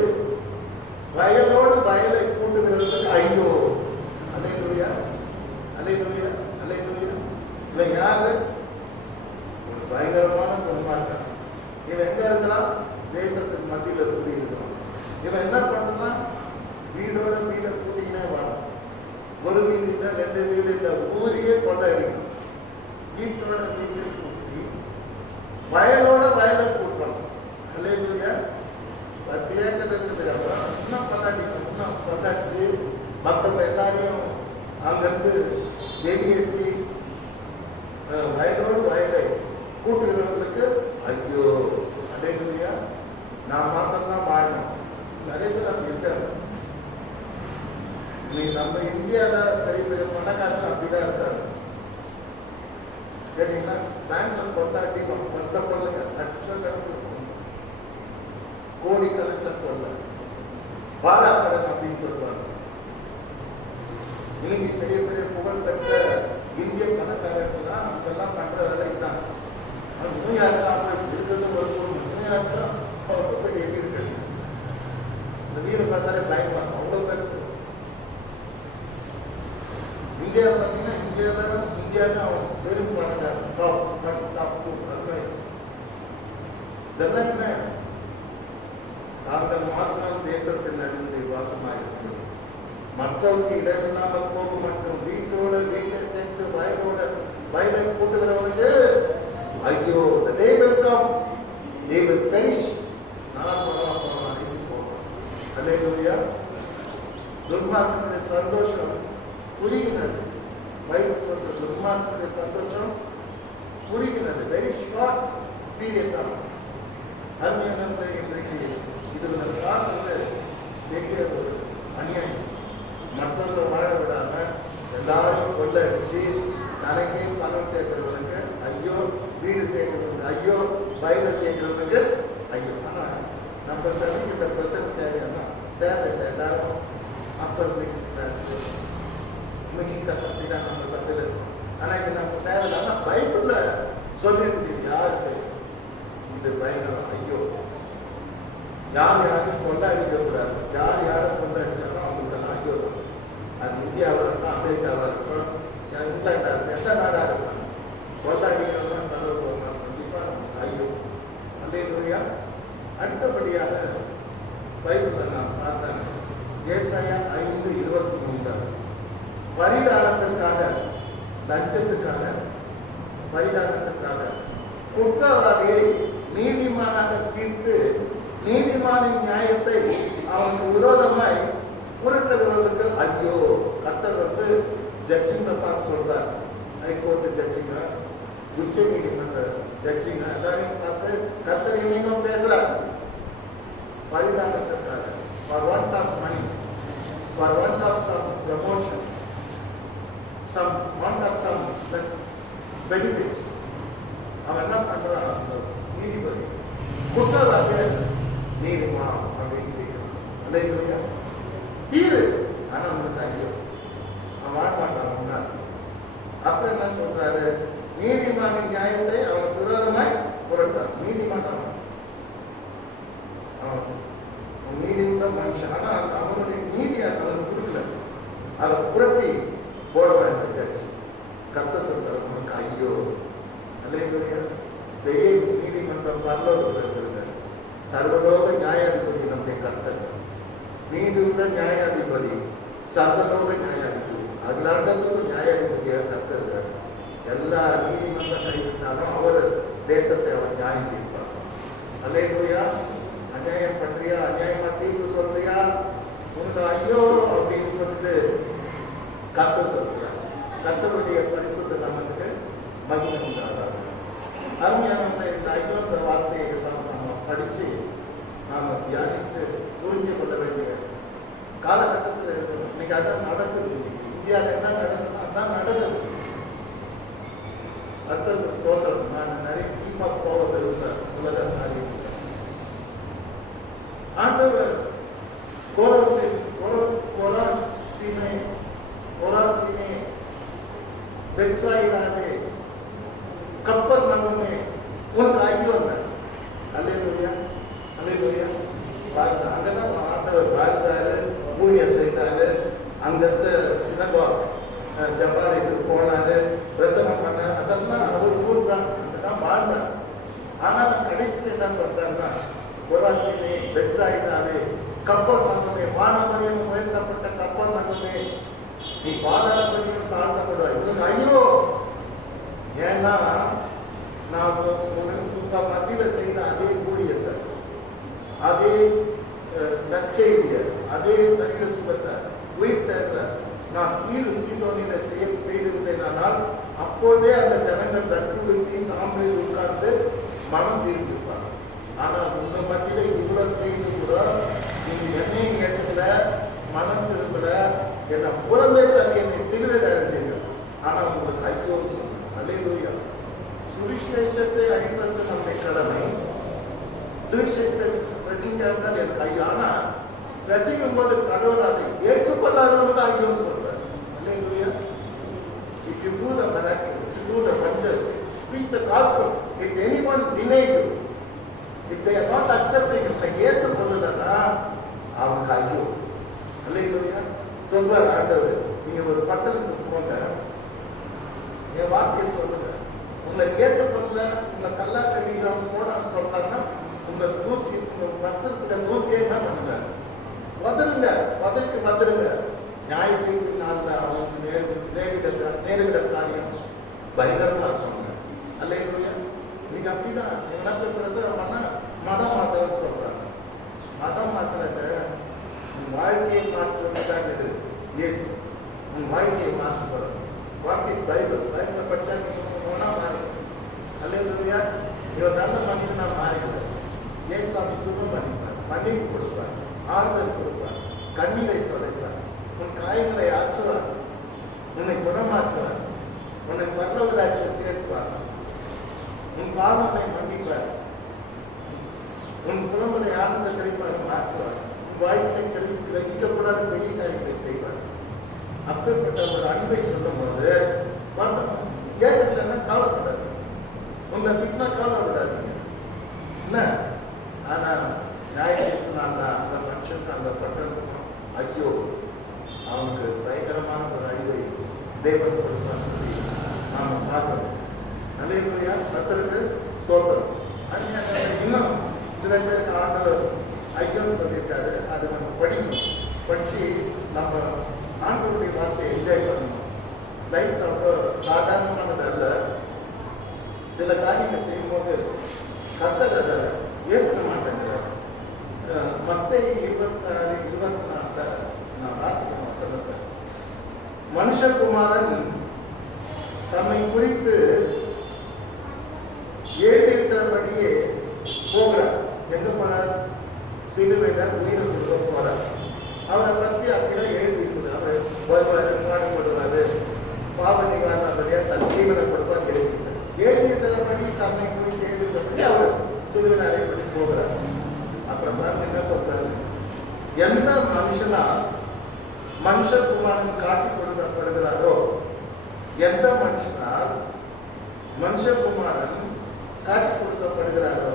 வயலோடு வயலை கூட்டுகிறவர்களுக்கு ஐயோ. அல்லேலூயா, அல்லேலூயா, அல்லேலூயா. இவன் யாரு? ஒரு பயங்கரமான துன்மார்க்கன். இவன் எங்க இருக்கிறான்? தேசத்தின் மத்தியில் கூடியிருக்கிறான். இவன் என்ன பண்ணான்? வீடோட வீடை கூட்டிக்கினே வரான். ஒரு வீடு இல்லை, 2 வீடு இல்லை, ஊரையே கொண்டாடிக்கும். வீட்டோட வீட்டை கூட்டி வயலோட வயலை கூட்டுறான். அல்லேலூயா. 10 ஏக்கர் இருக்குது, அப்புறம் இன்னும் கொண்டாடிக்கணும், இன்னும் கொண்டாடிச்சு மற்றவங்க எல்லாரையும் அங்கிருந்து வெளியேற்றி வயலோடு வயலை கூட்டுகிறவர்களுக்கு ஐயோ. அல்லேலூயா. நான் மாத்திரம்தான் வாழணும். நிறைய பேர் அப்படி இருக்காங்க. இன்னைக்கு நம்ம இந்தியாவில் பெரிய பெரிய பணக்காரர்கள் அப்படிதான் இருக்காங்க. கேட்டீங்கன்னா பேங்க்ல கொண்டாடி கொண்ட கொள்ளுங்க, லட்சக்கணக்கில் கோடிக்கணக்கில் கொள்ள பாராக்கடன் அப்படின்னு சொல்லுவாங்க. இன்னைக்கு பெரிய பெரிய புகழ்பெற்ற இந்திய பணக்காரர்கள்லாம் அவங்கெல்லாம் பண்ற வேலை தான். நியூயார்க்கு இருக்கிறது ஒரு நியூயார்க்கு ரொம்ப பெரிய வீடு. இந்த வீடு பார்த்தாலே பயப்படும், அவ்வளோ பெருசு. இந்தியாவை பார்த்தீங்கன்னா இந்தியாவில் அவன் பெரும் பணக்காரன், டாப் 2 அதுமாதிரி. இதெல்லாம் என்ன? தாங்கள் மாத்திரம் தேசத்தின் நடுவில் வாசமாயிருக்கிறது, மற்றவருக்கு இடமில்லாமல் போக மட்டும், வீட்டோட வீட்டை சேர்த்து வயலோட வயலை கூட்டுகிறவனுக்கு ஐயோ. the day will come, they will perish. நான் அழிஞ்சு போவோம். அல்லேலூயா. துன்மார்க்கனுடைய சந்தோஷம் புரிகிறது. பைபிள் சொல்ற துன்மார்க்கனுடைய சந்தோஷம் புரிகிறது. வெரி ஷார்ட் பீரியட் தான். அருமையானவர்களே, இன்றைக்கு இதுல பார்க்கிறது பெரிய ஒரு அநியாயம். மற்றவங்க வாழ விடாம எல்லாரும் கொள்ளடிச்சு தனக்கே பணம் சேர்க்கிறவனுக்கு ஐயோ, வீடு சேர்க்கிறவனுக்கு ஐயோ, வயலை சேர்க்கிறவனுக்கு ஐயோ. ஆனா நம்ம சபைக்கு இந்த பிரசன்ட் தேவையான தேவையில்லை. எல்லாரும் upper middle class middle class அப்படிதான் நம்ம சபையில் இருக்கும். ஆனா இது நம்ம தேவையில்லை. ஆனா பைபிள்ல சொல்லிட்டு யாருக்கு இது பயங்கரம் ஐயோ. யார் யாரும் கொண்டாடிக்க கூடாது. யார் யாரை கொண்டாடிச்சாலும் அவங்களுக்கு ஐயோ தான். அது இந்தியாவாக இருக்கும், அமெரிக்காவாக இருக்கும், இங்கிலாண்டா இருக்கும், எந்த நாடாக இருக்கும், கொண்டாடிக்கிறவங்க நல்ல போகணும் சந்திப்பா ஐயோ. அல்லேலூயா. அடுத்தபடியாக பைபிளில் நான் பார்த்தேன், ஏசாயா 5:23 பரிதானத்திற்காக, லஞ்சத்துக்காக, பரிதானத்திற்காக குற்றவாளியை நீதிமானாக தீர்த்து நீதிமானின் நியாயத்தை அவனுக்கு விரோதமாய் புரட்டுகிறவர்களுக்கு ஐயோ. கர்த்தர் ஜட்ஜிங்க பார்த்து சொல்றார். ஹைகோர்ட்டு ஜட்ஜிங்க, உச்ச நீதிமன்ற ஜட்ஜிங்க எல்லாரையும் பார்த்து கர்த்தர் இவங்க பேசுறார். பரிதானத்திற்காக, for want of money, for want of some promotion, some want of some benefits, அவன் என்ன பண்றான்? நீதிபதி குற்றவாளிய நீதிமா அப்படின்னு கேட்கிறான். அல்லேலூயா. தீரு, ஆனா உங்களுக்கு ஐயோ அவன் வாழ மாட்டான் முன்னாள். அப்புறம் என்ன சொல்றாரு? நீதிமானின் நியாயத்தை அவனுக்கு விரோதமாய் புரட்டான். நீதிமான் அவன் நீதி உள்ள மனுஷன், ஆனா அவனுடைய நீதியை அவனுக்கு கொடுக்கல, அதை புரட்டி போடுவான் இந்த ஜட்ஜ். கர்த்தர் சொல்றாரு, உனக்கு ஐயோ. அல்லேலூயா. பெரிய நீதிமன்றம் பரலோகத்தில் இருக்கிற சர்வலோக நியாயாதிபதி நம்முடைய கர்த்தர். நீதி உள்ள நியாயாதிபதி, சர்வலோக நியாயாதிபதி, அகிலாண்டத்துக்கு நியாயாதிபதியாக கர்த்தர். எல்லா நீதிமன்றம் கைவிட்டாலும் அவர் தேசத்தை அவர் நியாயம் தீர்ப்பார். அல்லேலூயா. அநியாயம் பண்றியா, அநியாயமா தீர்ப்பு சொல்றியா, உனக்கு ஐயோ அப்படின்னு சொல்லிட்டு கர்த்தர் சொல்றார். கர்த்தருடைய பரிசுத்த நாமத்துக்கு மகிமை உண்டாகிறார். அருமையான இந்த ஐயோன்ற வார்த்தையை எல்லாம் நம்ம படிச்சு நாம தியானித்து புரிஞ்சு கொள்ள வேண்டிய காலகட்டத்தில் இருக்கணும். இன்னைக்கு அதான் நடக்குது. இன்னைக்கு இந்தியாவில் என்ன நடக்குது அதான் நடக்குது. கர்த்தருக்கு ஸ்தோத்திரம். நான் நிறைய டீப்பா போவது இருந்த உலக காரியம். ஆண்டவர் கோராசினே பெத்சாயிதாவே கப்பர்நகூமே உனக்கு ஐயோ. அல்லேலூயா, அல்லேலூயா. அங்கதான் ஆண்டவர் வாழ்ந்தாரு, ஊழியம் செய்தாரு. அங்கிருந்து சினகாக் ஜபாலுக்கு போனாரு, பிரசனம் பண்ணாரு. அதெல்லாம் அவர் ஊர் தான், அங்கதான் வாழ்ந்தார். ஆனால் கடைசியில் என்ன சொல்றாருன்னா, கோராசினே பெத்சாயிதாவே கப்பர்நகூமே, வானமயம் உயர்த்தப்பட்ட கப்பர்நகூமே, நீ பாதாளபதியும் தாழ்த்தப்படுவாய், உனக்கு ஐயோ. ஏன்னா நான் உங்க மத்தியில செய்த அதே ஊழியத்தை, அதே நற்செய்திய, அதே சரீர சுகத்தை உயிர்த்த நான் கீழ் சீதோனில செய்திருந்தேனால் அப்போதே அந்த ஜனங்கள் நட்டுடுத்தி சாம்பலில் உட்கார்ந்து மனம் திரும்பிப்பாங்க. ஆனால் உங்க மத்தியில இவ்வளவு செய்து கூட நீங்க என்னையும் ஏற்கல, மனம் திரும்பல, என்னை புறம்பே தள்ளி என்னை சிலுவையில் இருந்தீர்கள். ஆனா உங்களுக்கு ஐயோன்னு சொன்னேன். அல்லேலூயா. சுவிசேஷத்தை அறிவது நம்முடைய கடமை. சுவிசேஷத்தை பிரசிங்கால் எனக்கு ஐயோ. ஆனா பிரசிக்கும் போது கடவுள் அதை ஏற்றுக்கொள்ளாதவங்க ஐயோன்னு சொல்றாரு. அல்லேலூயா. If you do the miracle, if you do the wonders, preach the gospel, if anyone deny you, if they are not accepting, ஏற்றுக்கொள்ளலன்னா அவனுக்கு ஐயோ. அல்லேலூயா. சொல்வார் ஆண்டவர், நீங்க ஒரு பட்டணத்துக்கு போங்க, என் வார்த்தையை சொல்லுங்க, உங்களை ஏற்றுக்கொள்ள உங்களை கல்லாக்கடியில போனான்னு சொல்றாங்கன்னா உங்க தூசி, உங்க வஸ்திரத்துல தூசியை என்ன பண்ணுங்க, வந்துருங்க, பதற்கு வந்துருங்க. நியாயத்திற்கு நாளில் அவங்களுக்கு நேரிட காரியம் பயங்கரமா இருப்பாங்க. அல்லேலூயா. இன்னைக்கு அப்படிதான் எனக்கு பிரசவம் பண்ணா மதம் மாத்திரன்னு சொல்றாங்க. மதம் மாத்திரத்தை உன் வாழ்க்கையை மாற்றுறது தான் இது இயேசு. உன் வாழ்க்கையை மாற்றப்படும். What is Bible? பைபிளை படிச்சா நீங்க ஒன்றா மாறி. அல்லேலூயா. இவர் நல்ல மனிதனா மாறிடுவார். இயேசுவாமி சுகம் பண்ணிப்பார், மன்னிப்பு கொடுப்பார், ஆறுதல் கொடுப்பார், கண்ணீரை தொலைப்பார், உன் காயங்களை ஆற்றுவார், உன்னை குணமாக்குவார், உன்னை பரலோகராஜ்யத்தில் சேர்ப்பார், உன் பாவங்களை மன்னிப்பார், உன் குடும்பத்தை ஆனந்த கழிப்பார், மாற்றுவார், உன் வாழ்க்கையை கிரகிக்கப்படாத பெரிய காரியங்களை செய்வார். அப்பேற்பட்ட ஒரு அன்பை சொல்லும் போது வருத்தம் ஏற்கனவே கவலைப்படாது. உங்களை திட்டினா கவலைப்படாதீங்க. என்ன? ஆனா நியாயத்திற்கு நான் அந்த மனுஷனுக்கு அந்த பட்டணத்துக்கும் ஐயோ, அவனுக்கு பயங்கரமான ஒரு அழிவை தேவன் கொடுத்தான் சொல்லி நாம பார்க்கணும். அல்லேலூயா. கர்த்தருக்கு ஸ்தோத்திரம். இன்னும் சில பேருக்கு ஆண்டவர் ஐயோன்னு சொல்லியிருக்காரு. அதை நம்ம படிக்கணும். படிச்சு நம்ம ஆண்டவருடைய வார்த்தையை என்ஜாய் பண்ணணும். லைஃப் ரொம்ப சாதாரணமானது அல்ல. சில காரியங்கள் செய்யும்போது கர்த்தர் அதை ஏற்க மாட்டேங்கிறார். மத்தேயு 26:24 நான் வாசிக்கிற வசனத்தை, மனுஷகுமாரன் தம்மை குறித்து எழுதியிருக்கிறபடியே போகிறார். எங்க போறார்? சிலுவையில உயிரை கொடுக்க போறார். அவரை பற்றி அப்படிதான் எழுதி இருக்குது. அவர் வருவாரு, பாடுபடுவாரு, பாவ நிவாரண தன் ஜீவனை கொடுப்பார் எழுதியிருக்கார். எழுதியிருக்கிறபடி தம்மை குறித்து எழுதியிருக்கிறபடி அவர் சிலுவையில் அறையப்பட்டு போகிறார். அப்புறம் என்ன சொல்றாரு? எந்த மனுஷனா மனுஷகுமாரன் காட்டிக் கொடுக்கப்படுகிறாரோ, எந்த மனுஷனால் மனுஷகுமாரன் காட்டிக் கொடுக்கப்படுகிறாரோ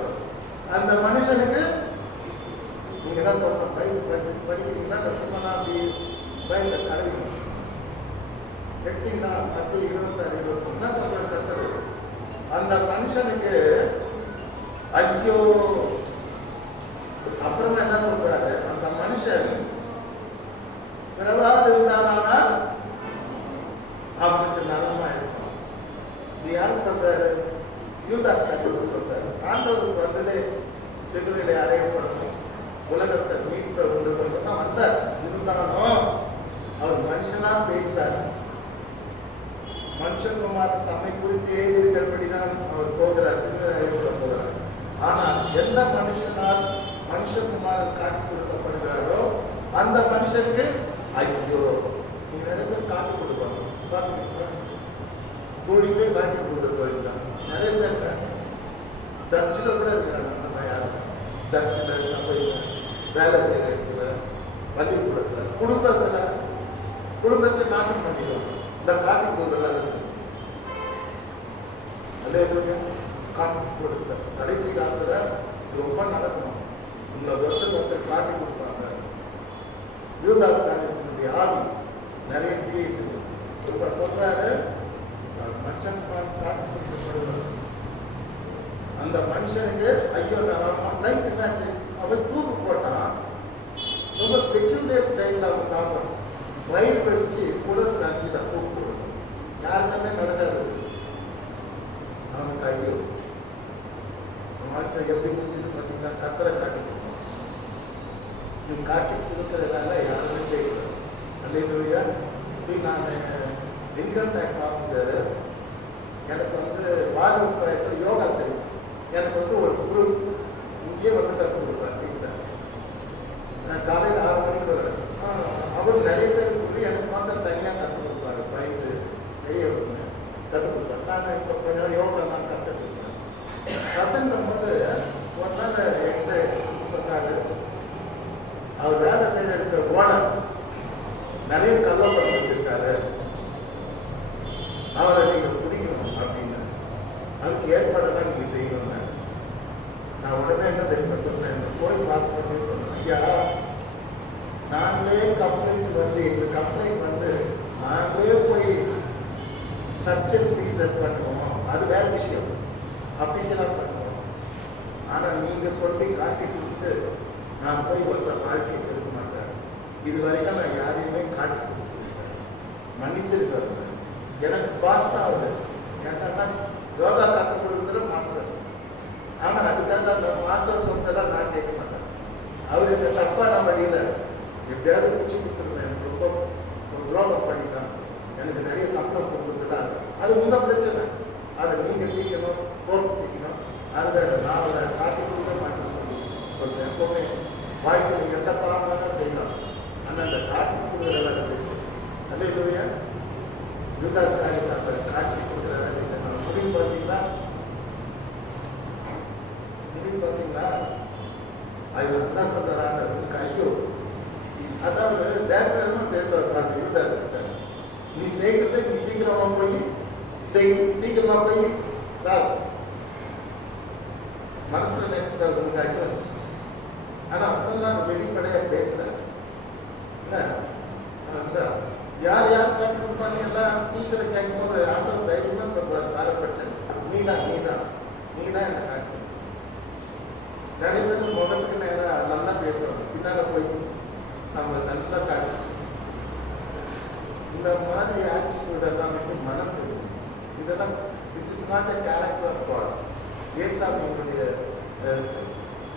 அந்த மனுஷனுக்கு நீங்க தான் சொல்லணும். பைபிள் படிக்கிறீங்களா? சும்மா அப்படி பைபிள் கடையும் எடுத்தீங்களா? மத்திய 26:21 என்ன சொல்ற கர்த்தர்? அந்த மனுஷனுக்கு ஐயோ. அப்புறமா என்ன சொல்றாரு? அந்த மனுஷன் பிறவாது இருந்தானால் அவனுக்கு நலமா இருக்கும். இது யாரு சொல்றாரு? யூதாஸ் கண்டிப்பா சொல்றாரு. ஆண்டவருக்கு வந்ததே சிலுவையிலே அறையப்படணும், உலகத்தை மீட்ப உண்டு பண்ணணும் வந்த இருந்தாலும் அவர் மனுஷனா பேசுறாரு. மனுஷகுமார் தம்மை குறித்து எழுதியிருக்கிறபடிதான் அவர் போகிறார், சிலுவையில் அறையப்பட போகிறார். ஆனால் எந்த மனுஷனால் மனுஷகுமாரன் காட்டி கொடுக்கப்படுகிறாரோ அந்த மனுஷனுக்கு ஐயோ. நீங்க நிறைய பேர் காட்டி கொடுப்பாங்க, தொழிலே காட்டி கொடுக்குற தொழில் தான் நிறைய பேர். சர்ச்சில் கூட இருக்கிறாங்க அந்த மாதிரி யாரும். சர்ச்சில், சபையில், வேலை செய்கிற இடத்துல, பள்ளிக்கூடத்தில், குடும்பத்தை நாசம் பண்ணிடுவாங்க இந்த காட்டி கொடுக்குற வேலை செஞ்சு. அதே காட்டி கொடுத்த கடைசி காலத்துல ரொம்ப நடக்கணும். இந்த வருஷத்தை காட்டி கொடுப்பாங்க. யூதாஸ் காரியத்தினுடைய ஆவி நிறைய தீயை செஞ்சு ரொம்ப சொல்றாரு. மனுஷன் காட்டி கொடுக்கப்படுவார். அந்த மனுஷனுக்கு ஐயோ லைஃப் என்னாச்சு? அவன் தூக்கு போட்டான். ரொம்ப பெக்யூலியர் ஸ்டைலில் அவன் சாப்பிடணும். வயிறு வெடிச்சு குடல் சாஞ்சி தான் தூக்கு போடணும். யாருக்குமே நடக்காது. அவனுக்கு ஐயோ. வாழ்க்கை எப்படி செஞ்சது பார்த்தீங்கன்னா கத்தரை காட்டி கொடுக்கணும். நீ காட்டி கொடுக்கறதால யாருமே செய்யக்கூடாது. அல்லேலூயா. சரி, நான் இன்கம் டேக்ஸ் ஆஃபீஸர். எனக்கு வாலிபத்தில் யோகா செய்யும். எனக்கு ஒரு குரூப் இங்கே கற்றுக் கொடுப்பார் வீட்டில். நான் காலையில் 6 மணிக்கு வருவேன். அவர் நிறைய பேர் சொல்லி எனக்கு மாத்திரம் தனியாக கற்றுக் கொடுப்பாரு. வயது நிறைய கற்றுக் கொடுப்பார். நான் இப்போ கொஞ்சம் யோகா நான் கற்றுக்கிட்டேன். கற்றுக்கும் போது ஒரு நாள் என்கிட்ட சொன்னாரு, அவர் வேலை செய்ய இருக்கிற ஓனர் நிறைய கல்லப்படம் வச்சிருக்காரு, அவரை நீங்கள் குதிக்கணும் அப்படின்னு. அதுக்கு ஏற்பாடுதான் நீங்க செய்யணும். நான் உடனே என்ன தெரியுமா சொன்னேன்? போய் பாஸ் பண்ணி சொன்னேன், ஐயா நாங்களே கம்ப்ளைண்ட் இந்த கம்ப்ளைண்ட் நாங்களே போய் சர்ச்சன் சீசர் பண்ணுவோம், அது வேற விஷயம், அஃபிஷியலாக பண்ணுவோம். ஆனால் நீங்கள் சொல்லி காட்டி கொடுத்து நான் போய் ஒருத்தர் வாழ்க்கையை கொடுக்க மாட்டேன். இது வரைக்கும் நான் யாரையுமே காட்டி கொடுத்துருக்கேன், மன்னிச்சிருக்கேன். எனக்கு பாஸ் தான் அவரு. ஏன்னா யோகா கற்றுக் கொடுக்குற மாஸ்டர். ஆனால் அதுக்காக அந்த மாஸ்டர் சொன்னதெல்லாம் நான் கேட்க மாட்டேன். அவர் இந்த தப்பான வழியில் எப்படியாவது பிடிச்சி கொடுத்துருவேன். எனக்கு ரொம்ப துரோகம் பண்ணிட்டான், எனக்கு நிறைய சம்பளம் கொடுக்குறதுதான் அது உங்கள் பிரச்சனை. அதை நீங்கள் தீக்கணும், கோர்த்து தீக்கணும். அது நான் அவரை காட்டி கொடுக்க மாட்டேன்னு சொல்கிறேன். எப்பவுமே வாழ்க்கையில் எந்த பாவம் தான் செய்யலாம், ஆனால் அந்த காட்டி கொடுக்குற வேலை செய்யணும். அல்லேலூயா. யூதாஸ் காரியத்தை காட்டி கொடுக்குற வேலை செய்யணும். முடிவு பார்த்தீங்களா? அது என்ன சொல்றாங்க? உனக்கு ஐயோ. அதாவது தேவமா பேசுவாங்க யூதாஸ் கிட்ட. நீ செய்கிறத நீ சீக்கிரமா போய் சீக்கிரமா போய் சார் மனசுல நினைச்சுட்டா உனக்கு ஐயோ. ஆனா அப்பதான் வெளிப்படையா பேசுறேன். யார் யார் காட்டி கொடுப்பாங்க எல்லாம் சீசரை கேட்கும் போது ஆண்டவர் தைரியமா சொல்றாரு, வேற பிரச்சனை நீதான் என்ன காட்டி. நிறைய பேர் முதலுக்கு நேரம் நல்லா பேசுவாங்க, பின்னால போய் நம்ம நல்லா காட்டு. இந்த மாதிரி ஆட்டிடியூட் எல்லாம் மனம் போயிடும். இதெல்லாம் this is not a character of God. ஏசாமியுடைய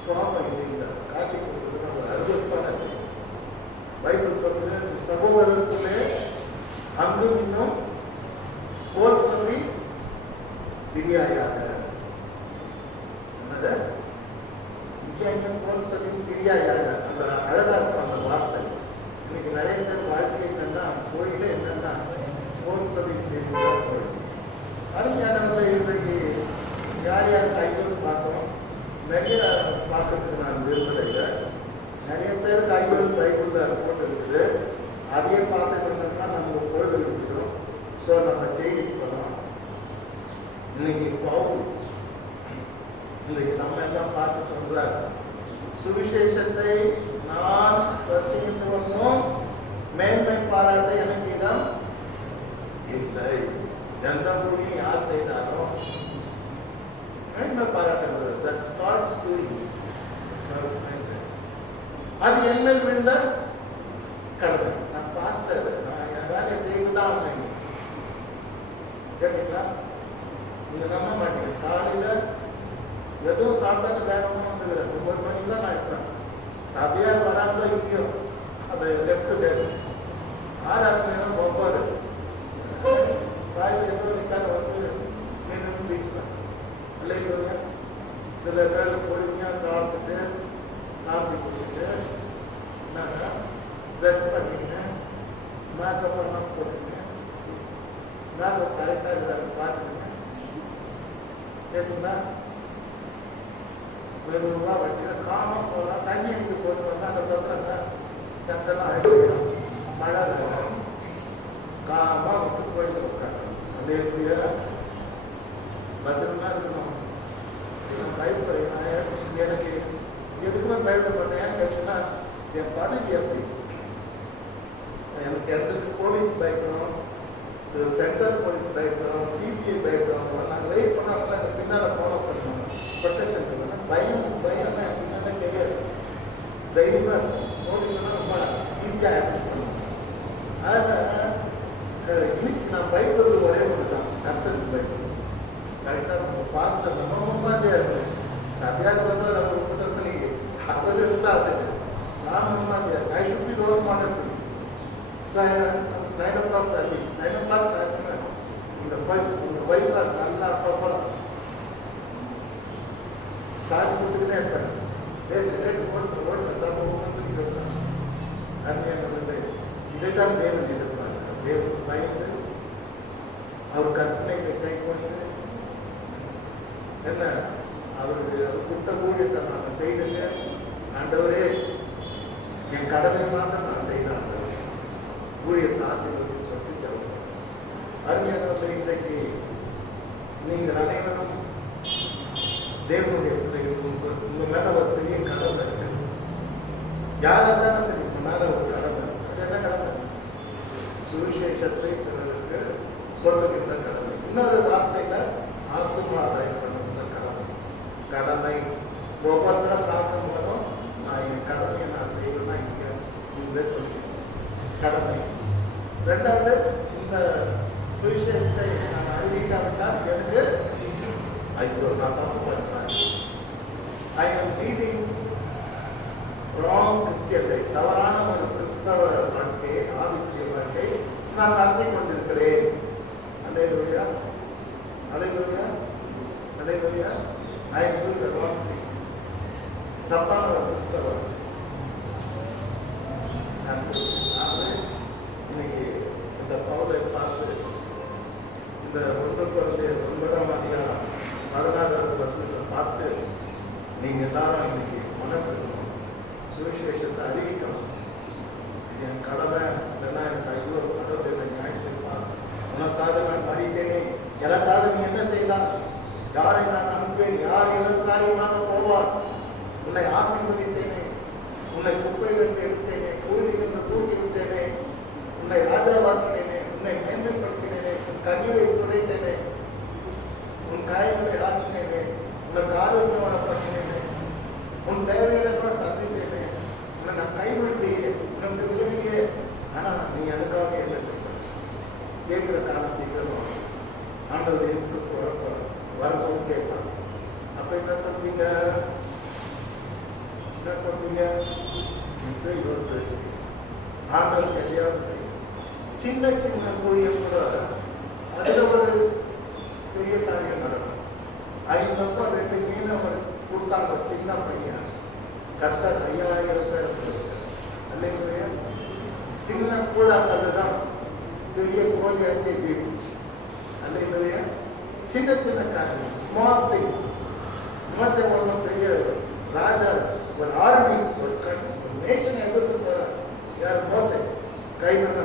சுவாமம் இல்லை, காட்டி கொடுக்குறது ஒரு அருவருப்பான செய்யும். பைபிள் சொல்றது சகோதரர்களே அங்கும் இன்னும் போர் சொல்லி திரியாயாக. என்னது இங்கே போல் சொல்லி திரியாயாக. அந்த அழகா இருக்கும் அந்த வார்த்தை. இன்னைக்கு நிறைய பேர் வாழ்க்கை என்னன்னா தொழில என்னன்னா போல் சொல்லி தெரியுதான் தொழில். அருமையானவர்கள் இன்றைக்கு யார் யார் கைகோடு பார்த்தோம். நிறைய பார்க்கறதுக்கு நான் விரும்பலை. நிறைய பேருக்கு அதையே பார்த்துட்டு இருந்தோம்னா நமக்கு பொழுது விட்டுடும். ஸோ நம்ம செய்திக்கு போகலாம். இன்னைக்கு பவுல் இன்னைக்கு நம்ம எல்லாம் பார்த்து சொல்றார், சுவிசேஷத்தை நான் பிரசங்கித்து வந்தோம், மேன்மை பாராட்ட எனக்கு இடம் இல்லை. எந்த மொழி யார் செய்தாலும் மேன்மை பாராட்டுகிறது. That starts doing. அது என்ன விழுந்த கடமை. நான் பாஸ்டர், நான் என் வேலையை செய்துதான் ஆகணும். கேட்டீங்களா? நீங்க நம்ப மாட்டீங்க. காலையில எதுவும் சாப்பிட்டாங்க வேகமாக வந்துடுற 9 மணிக்கு தான் நான் இருப்பேன். சபையார் வராங்களோ இல்லையோ அந்த லெஃப்ட் பேர் 6 நேரம் ஒவ்வொரு காலையில் எதுவும் நிற்காத வந்து மீன் பீச்சில் இல்லைங்க. சில பேர் பொறுமையாக சாப்பிட்டுட்டு காஃபி குடிச்சிட்டு என்னன்னா ட்ரெஸ் பண்ணிங்க, மேக்கப் எல்லாம் போட்டுங்க, மேக்கப் கரெக்டாக இருக்கிறாங்க பார்த்துக்குங்க. கேட்டீங்களா? மெதுவாக வட்டினா காமம் போகலாம். தண்ணி அடிக்க போதுவாங்க. அந்த பத்திரங்க கரெக்டெல்லாம் ஆகிடும். மழை காமாக வந்து போயிட்டு உட்காந்து அந்த எப்படியா பத்திரமா இருக்கணும். பயப்படுறேன். எனக்கு எதுக்குமே பயப்பட மாட்டேன். ஏன்னு கேட்டீங்கன்னா என் பதவி அப்படி. எனக்கு எந்த போலீஸ் பயப்படும், சென்ட்ரல் போலீஸ் பயப்படும், சிபிஐ பயப்படும். நாங்கள் வெயிட் பண்ணாமல் எனக்கு பின்னால் ஃபாலோ பண்ணுவோம். ப்ரொடெக்ஷன் பண்ணுவேன். பயம்னா எப்படின்னா தெரியாது. தைரியமாக இருக்கும். போலீஸ்னா ரொம்ப ஈஸியாக ஹேண்டில் பண்ணுவோம். அதனால் இன்னைக்கு நான் பயப்படுறது ஒரே ஒன்று தான், கஷ்டத்துக்கு பயப்படும். கரெக்டாக நம்ம பாஸ்டர் நம்ம மாதிரியா இருப்பேன். சபையாக வந்து அவர் 9 மணிக்கு அந்த லிஸ்ட் ஆகுது. நான் மாதிரியா I should be role model. So 9 o'clock service 9 o'clock இந்த பைக்கில் நல்லா அப்பப்போ சார்ஜ் கொடுத்துக்கிட்டே இருப்பேன். ரேட்டு ஓட்டு சம்பவமாக சொல்லி வைப்பேன். அருமையான இதை தான் தேவன் எதிர்பார்க்கிறோம். தேவனுக்கு பயந்து அவர் கற்பனைகளை கை கொண்டு என்ன அவருக்கு அவர் கொடுத்த ஊழியத்தை நான் செய்துங்க. ஆண்டவரே என் கடமை மாத்திரம் நான் செய்தாங்க ஊழியத்தை ஆசீர்வதின்னு சொல்லி சொல்லுவோம். அருமையானவர்கள், இன்றைக்கு நீங்கள் அனைவரும் தேவனுடைய பிள்ளைகள். உங்க மேல ஒரு பெரிய கடமை இருக்கு. யாரா இருந்தாலும் சரி, உங்க மேல ஒரு கடமை. அது என்ன கடமை? சுவிசேஷத்தை பிறருக்கு சொல்லுகின்ற கடமை. இன்னொரு வார்த்தையில ஆத்துமா ஆதாயம் பண்ணுகின்ற கடமை. கடமை ஒவ்வொருத்தரும் பார்க்கும் போதும் நான் என் கடமையை நான் செய்யணும்னா இங்க இன்வெஸ்ட் பண்ணிக்கிறேன். கடமை. ரெண்டாவது, இந்த சுவிசேஷத்தை நான் அறிவிக்காவிட்டால் எனக்கு ஐயோ நான் தப்பு பண்ணுறேன். I am leading wrong Christian life. தவறான ஒரு கிறிஸ்தவ வாழ்க்கை, ஆவிக்குரிய வாழ்க்கை நான் நடத்தி கொண்டிருக்கிறேன். Hallelujah, hallelujah, hallelujah. I am doing the wrong thing. தப்பான ஒரு கிறிஸ்தவ. இன்னைக்கு இந்த பவுலை பார்த்து இந்த 1 அதிகாரம் 14வது வசனத்தை பார்த்து நீங்க எல்லாரும் இன்னைக்கு மனத்திருக்கணும். சுவிசேஷத்தை அறிவிக்கணும். என் கடமை இல்லைன்னா எனக்கு ஐயோ கடவுள் என்னை நியாயத்திருப்பார், உனக்காக நான் மறித்தேனே, எனக்காக நீ என்ன செய்தார், யாரை நான் அனுப்பேன், யார் எனது காரியமாக போவார், உன்னை ஆசீர்வதித்தேனே, உன்னை குப்பையிலிருந்து எடுத்தேனே, புழுதியிலிருந்து தூக்கி விட்டேனே, உன்னை ராஜாவாக்கினேனே, உன்னை மேன்மைப்படுத்தினேனே, உன் கண்ணீரை துடைத்தேனே, உன் காயங்களை ஆற்றினேனே, உனக்கு ஆரோக்கியமான பண்ணினேனே, உன் தேவையெல்லாம் சந்தித்தேனே, உன்னை நான் கைவிட்டேன், உனக்கு உதவியே. ஆனால் நீ எனக்காக என்ன செய்ய கேட்கிற காலம் சீக்கிரம் ஆண்டவர் இயேசு வரப்போன்னு கேட்பாங்க. அப்ப என்ன சொல்றீங்க? என்ன சொல்றீங்க? என்று யோசிச்சு ஆண்டவருக்கு எதையாவது செய்யும். சின்ன சின்ன ஊழியம் கூட அதுல ஒரு பெரிய காரியம் நடக்கும். 5 2 மீன் அவர் கொடுத்தாங்க. சின்ன பையன் கர்த்தர் 5000 பேர் பிடிச்சிட்டார். அல்லையா? சின்ன கூழாங்கல் தான் பெரிய கோழியாக்கி வீழ்ந்துச்சு. அல்லையா? சின்ன சின்ன காரியம், ஸ்மால் திங்ஸ். மோசே ஒன்றும் பெரிய ராஜா, ஒரு ஆர்மி, ஒரு நேஷன் எதிர்த்து போறார். யார்? மோசே. கையில்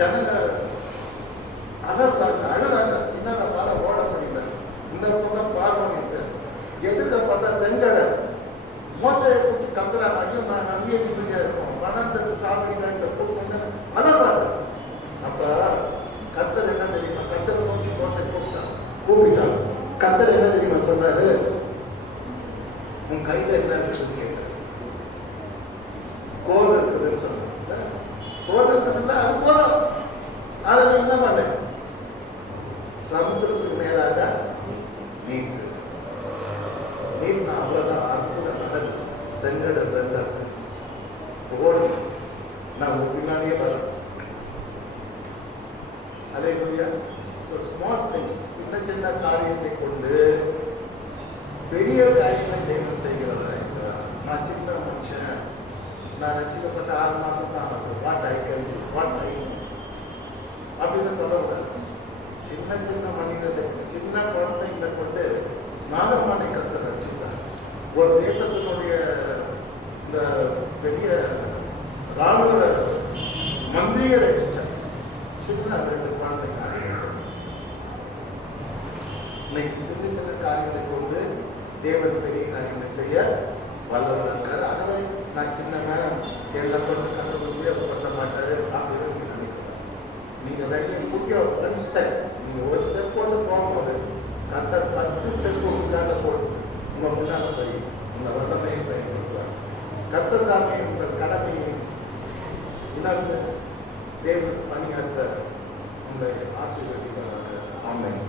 ஜனங்க அதர்றாங்க, அழுறாங்க. பின்னால ஓட முடியல. இந்த பக்கம் பார்வன் சார் எதிர்க்க பார்த்தா செங்கடல். மோசையை பிடிச்சி கத்துறாங்க, ஐயோ நான் அங்கேயே நிம்மதியா இருக்கோம், வனந்தது சாப்பிடுங்க இந்த கூட்டம் அழகாங்க. அப்ப கர்த்தர் என்ன தெரியுமா, கர்த்தரை நோக்கி மோசை கூப்பிட்டாங்க. கர்த்தர் என்ன தெரியுமா சொன்னாரு, உன் கையில என்ன இருக்குன்னு கேட்க. கோல் இருக்குதுன்னு சொன்ன. கோல் இருக்குதுன்னா அது போதும், அதுல என்ன பண்ண, சமுத்திரத்துக்கு நேராக நீட்டு நீட்னா அவ்வளவுதான். அற்புதம் நடக்குது. செங்கடல் ரெண்டா பிரிச்சிச்சு. ஓடி நான் பின்னாடியே வரேன். அல்லேலூயா. So small things, சின்ன சின்ன காரியத்தை கொண்டு பெரிய காரியங்களை தேவன் செய்கிறதா இருக்கிறார். நான் சின்ன மனுஷன், நான் ரட்சிக்கப்பட்ட 6 மாசம் தான் what I can what I அப்படின்னு சொல்லக்கூடாது. சின்ன சின்ன மனிதர்களை, சின்ன குழந்தைங்களை கொண்டு நாகமானை கர்த்தர் ரட்சித்தார். ஒரு தேசத்தினுடைய இந்த பெரிய ராணுவ மந்திரியை ரட்சித்தார். சின்ன 2 குழந்தைங்க. இன்னைக்கு சின்ன சின்ன காரியங்களை கொண்டு தேவன் பெரிய காரியங்களை செய்ய வல்லவராக இருக்காரு. ஆகவே நான் சின்னவன், எல்லாம் கொண்டு கடவுள் உபயோகப்படுத்த மாட்டாரு அப்படின்னு நினைக்கிறேன். நீங்க 2 முக்கிய ஸ்டெப், நீங்க ஒரு ஸ்டெப் போட்டு போகும்போது கர்த்தர் 10 ஸ்டெப் உங்களுக்காக போட்டு உங்க முன்னால போய் உங்க வல்லமையை பயன்படுத்துவார். கர்த்தர் தாமே உங்கள் கடமையை உணர்ந்து தேவன் பணியாற்ற உங்களை ஆசீர்வதிப்பார்கள். ஆமென்.